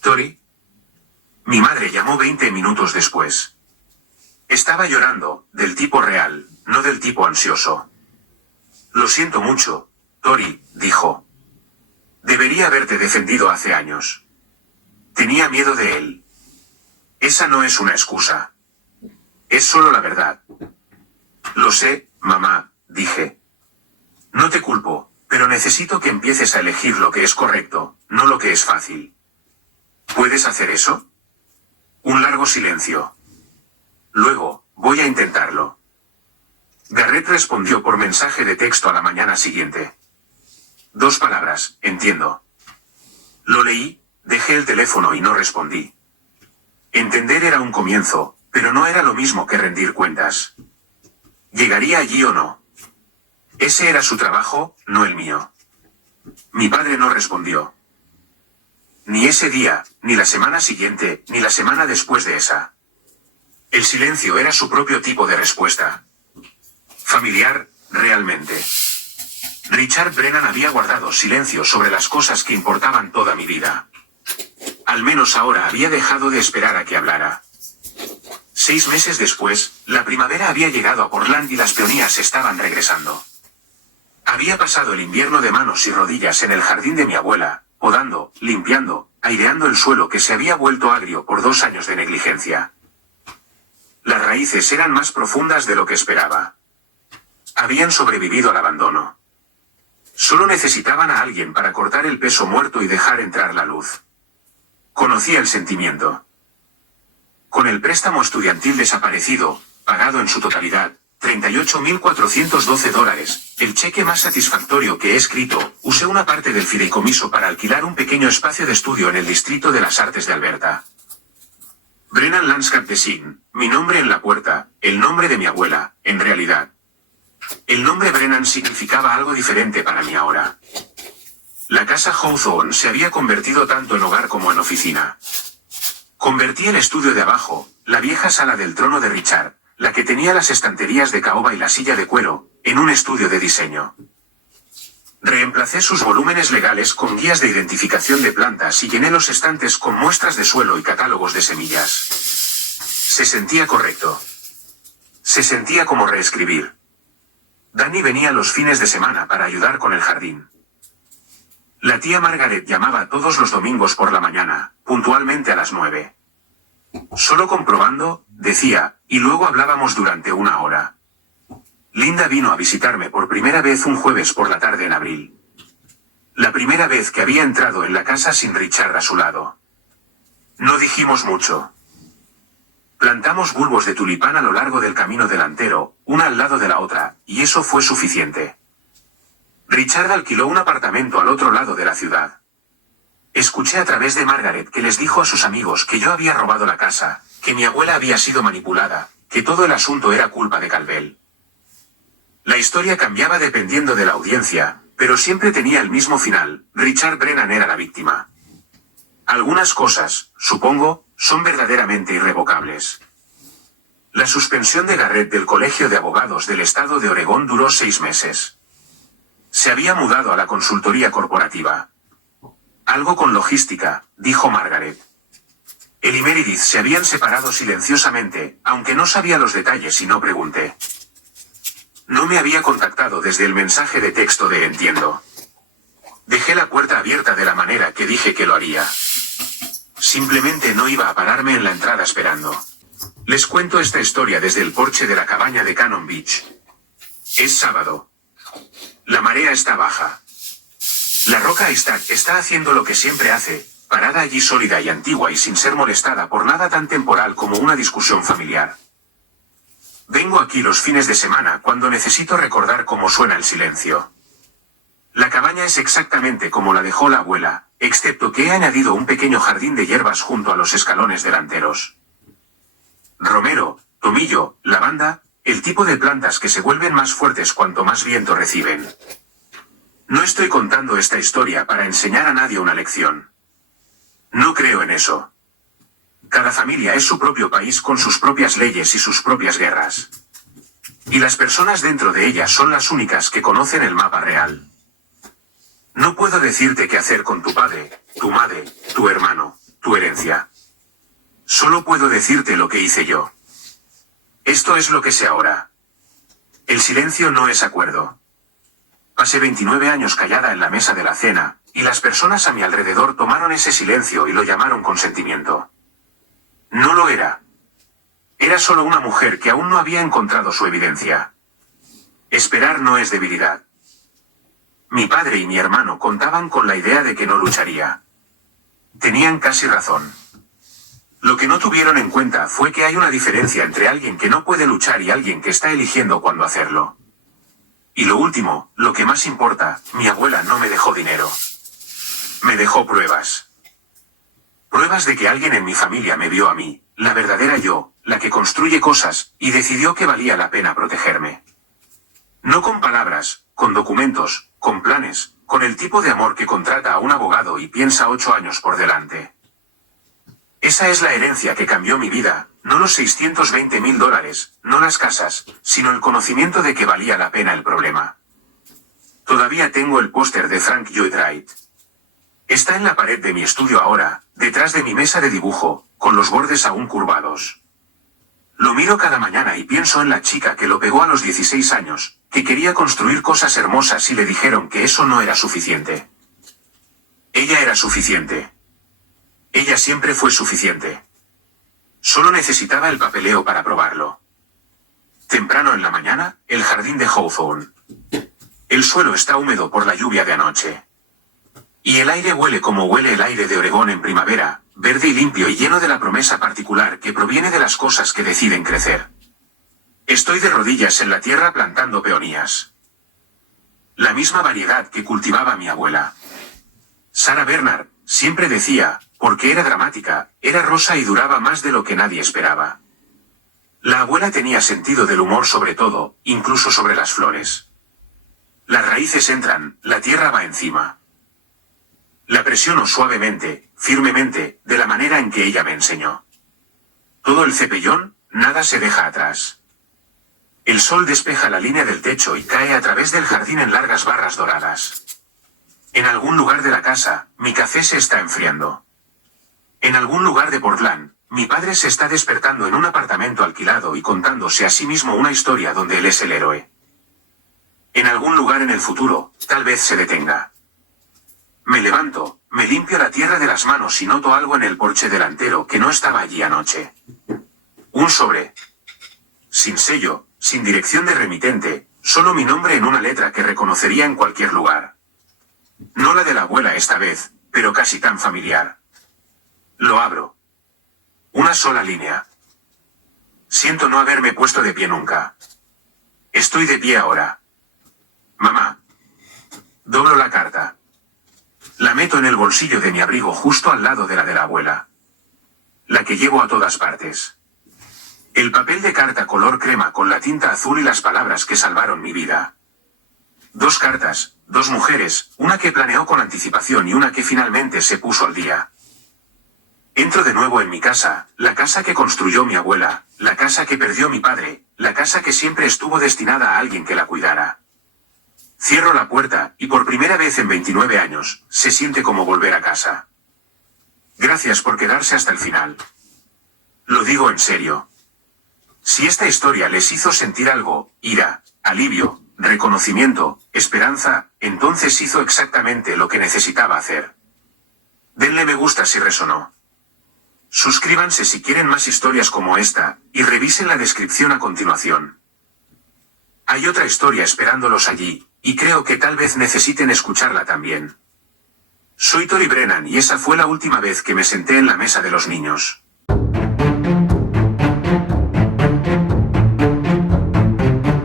Tori. Mi madre llamó 20 minutos después. Estaba llorando, del tipo real, no del tipo ansioso. Lo siento mucho, Tori, dijo. Debería haberte defendido hace años. Tenía miedo de él. Esa no es una excusa. Es solo la verdad. Lo sé, mamá, dije. No te culpo, pero necesito que empieces a elegir lo que es correcto, no lo que es fácil. ¿Puedes hacer eso? Un largo silencio. Luego, voy a intentarlo. Garrett respondió por mensaje de texto a la mañana siguiente. 2 palabras, entiendo. Lo leí, dejé el teléfono y no respondí. Entender era un comienzo, pero no era lo mismo que rendir cuentas. ¿Llegaría allí o no? Ese era su trabajo, no el mío. Mi padre no respondió. Ni ese día, ni la semana siguiente, ni la semana después de esa. El silencio era su propio tipo de respuesta. Familiar, realmente. Richard Brennan había guardado silencio sobre las cosas que importaban toda mi vida. Al menos ahora había dejado de esperar a que hablara. 6 meses después, la primavera había llegado a Portland y las peonías estaban regresando. Había pasado el invierno de manos y rodillas en el jardín de mi abuela, podando, limpiando, aireando el suelo que se había vuelto agrio por 2 años de negligencia. Las raíces eran más profundas de lo que esperaba. Habían sobrevivido al abandono. Solo necesitaban a alguien para cortar el peso muerto y dejar entrar la luz. Conocía el sentimiento. Con el préstamo estudiantil desaparecido, pagado en su totalidad, $38.412, el cheque más satisfactorio que he escrito, usé una parte del fideicomiso para alquilar un pequeño espacio de estudio en el Distrito de las Artes de Alberta. Brennan Landscape Design, mi nombre en la puerta, el nombre de mi abuela, en realidad. El nombre Brennan significaba algo diferente para mí ahora. La casa Hawthorne se había convertido tanto en hogar como en oficina. Convertí el estudio de abajo, la vieja sala del trono de Richard, la que tenía las estanterías de caoba y la silla de cuero, en un estudio de diseño. Reemplacé sus volúmenes legales con guías de identificación de plantas y llené los estantes con muestras de suelo y catálogos de semillas. Se sentía correcto. Se sentía como reescribir. Danny venía los fines de semana para ayudar con el jardín. La tía Margaret llamaba todos los domingos por la mañana, puntualmente a las 9. Solo comprobando, decía, y luego hablábamos durante 1 hora. Linda vino a visitarme por primera vez un jueves por la tarde en abril. La primera vez que había entrado en la casa sin Richard a su lado. No dijimos mucho. Plantamos bulbos de tulipán a lo largo del camino delantero, una al lado de la otra, y eso fue suficiente. Richard alquiló un apartamento al otro lado de la ciudad. Escuché a través de Margaret que les dijo a sus amigos que yo había robado la casa, que mi abuela había sido manipulada, que todo el asunto era culpa de Calvel. La historia cambiaba dependiendo de la audiencia, pero siempre tenía el mismo final: Richard Brennan era la víctima. Algunas cosas, supongo, son verdaderamente irrevocables. La suspensión de Garrett del Colegio de Abogados del Estado de Oregón duró 6 meses. Se había mudado a la consultoría corporativa. Algo con logística, dijo Margaret. Él y Meredith se habían separado silenciosamente, aunque no sabía los detalles y no pregunté. No me había contactado desde el mensaje de texto de entiendo. Dejé la puerta abierta de la manera que dije que lo haría. Simplemente no iba a pararme en la entrada esperando. Les cuento esta historia desde el porche de la cabaña de Cannon Beach. Es sábado. La marea está baja. La roca está haciendo lo que siempre hace, parada allí sólida y antigua y sin ser molestada por nada tan temporal como una discusión familiar. Vengo aquí los fines de semana cuando necesito recordar cómo suena el silencio. La cabaña es exactamente como la dejó la abuela, excepto que he añadido un pequeño jardín de hierbas junto a los escalones delanteros. Romero, tomillo, lavanda, el tipo de plantas que se vuelven más fuertes cuanto más viento reciben. No estoy contando esta historia para enseñar a nadie una lección. No creo en eso. Cada familia es su propio país con sus propias leyes y sus propias guerras. Y las personas dentro de ellas son las únicas que conocen el mapa real. No puedo decirte qué hacer con tu padre, tu madre, tu hermano, tu herencia. Solo puedo decirte lo que hice yo. Esto es lo que sé ahora. El silencio no es acuerdo. Pasé 29 años callada en la mesa de la cena, y las personas a mi alrededor tomaron ese silencio y lo llamaron consentimiento. No lo era. Era solo una mujer que aún no había encontrado su evidencia. Esperar no es debilidad. Mi padre y mi hermano contaban con la idea de que no lucharía. Tenían casi razón. Lo que no tuvieron en cuenta fue que hay una diferencia entre alguien que no puede luchar y alguien que está eligiendo cuándo hacerlo. Y lo último, lo que más importa, mi abuela no me dejó dinero. Me dejó pruebas. Pruebas de que alguien en mi familia me vio a mí, la verdadera yo, la que construye cosas, y decidió que valía la pena protegerme. No con palabras, con documentos, con planes, con el tipo de amor que contrata a un abogado y piensa 8 años por delante. Esa es la herencia que cambió mi vida, no los $620.000, no las casas, sino el conocimiento de que valía la pena el problema. Todavía tengo el póster de Frank Lloyd Wright. Está en la pared de mi estudio ahora, detrás de mi mesa de dibujo, con los bordes aún curvados. Lo miro cada mañana y pienso en la chica que lo pegó a los 16 años, que quería construir cosas hermosas y le dijeron que eso no era suficiente. Ella era suficiente. Ella siempre fue suficiente. Solo necesitaba el papeleo para probarlo. Temprano en la mañana, el jardín de Hawthorne. El suelo está húmedo por la lluvia de anoche. Y el aire huele como huele el aire de Oregón en primavera, verde y limpio y lleno de la promesa particular que proviene de las cosas que deciden crecer. Estoy de rodillas en la tierra plantando peonías. La misma variedad que cultivaba mi abuela. Sarah Bernhardt siempre decía, porque era dramática, era rosa y duraba más de lo que nadie esperaba. La abuela tenía sentido del humor sobre todo, incluso sobre las flores. Las raíces entran, la tierra va encima. La presiono suavemente, firmemente, de la manera en que ella me enseñó. Todo el cepellón, nada se deja atrás. El sol despeja la línea del techo y cae a través del jardín en largas barras doradas. En algún lugar de la casa, mi café se está enfriando. En algún lugar de Portland, mi padre se está despertando en un apartamento alquilado y contándose a sí mismo una historia donde él es el héroe. En algún lugar en el futuro, tal vez se detenga. Me levanto, me limpio la tierra de las manos y noto algo en el porche delantero que no estaba allí anoche. Un sobre. Sin sello, sin dirección de remitente, solo mi nombre en una letra que reconocería en cualquier lugar. No la de la abuela esta vez, pero casi tan familiar. Lo abro. Una sola línea. Siento no haberme puesto de pie nunca. Estoy de pie ahora. Mamá. Doblo la carta. La meto en el bolsillo de mi abrigo justo al lado de la abuela. La que llevo a todas partes. El papel de carta color crema con la tinta azul y las palabras que salvaron mi vida. 2 cartas, 2 mujeres, una que planeó con anticipación y una que finalmente se puso al día. Entro de nuevo en mi casa, la casa que construyó mi abuela, la casa que perdió mi padre, la casa que siempre estuvo destinada a alguien que la cuidara. Cierro la puerta, y por primera vez en 29 años, se siente como volver a casa. Gracias por quedarse hasta el final. Lo digo en serio. Si esta historia les hizo sentir algo, ira, alivio, reconocimiento, esperanza, entonces hizo exactamente lo que necesitaba hacer. Denle me gusta si resonó. Suscríbanse si quieren más historias como esta, y revisen la descripción a continuación. Hay otra historia esperándolos allí, y creo que tal vez necesiten escucharla también. Soy Tori Brennan y esa fue la última vez que me senté en la mesa de los niños.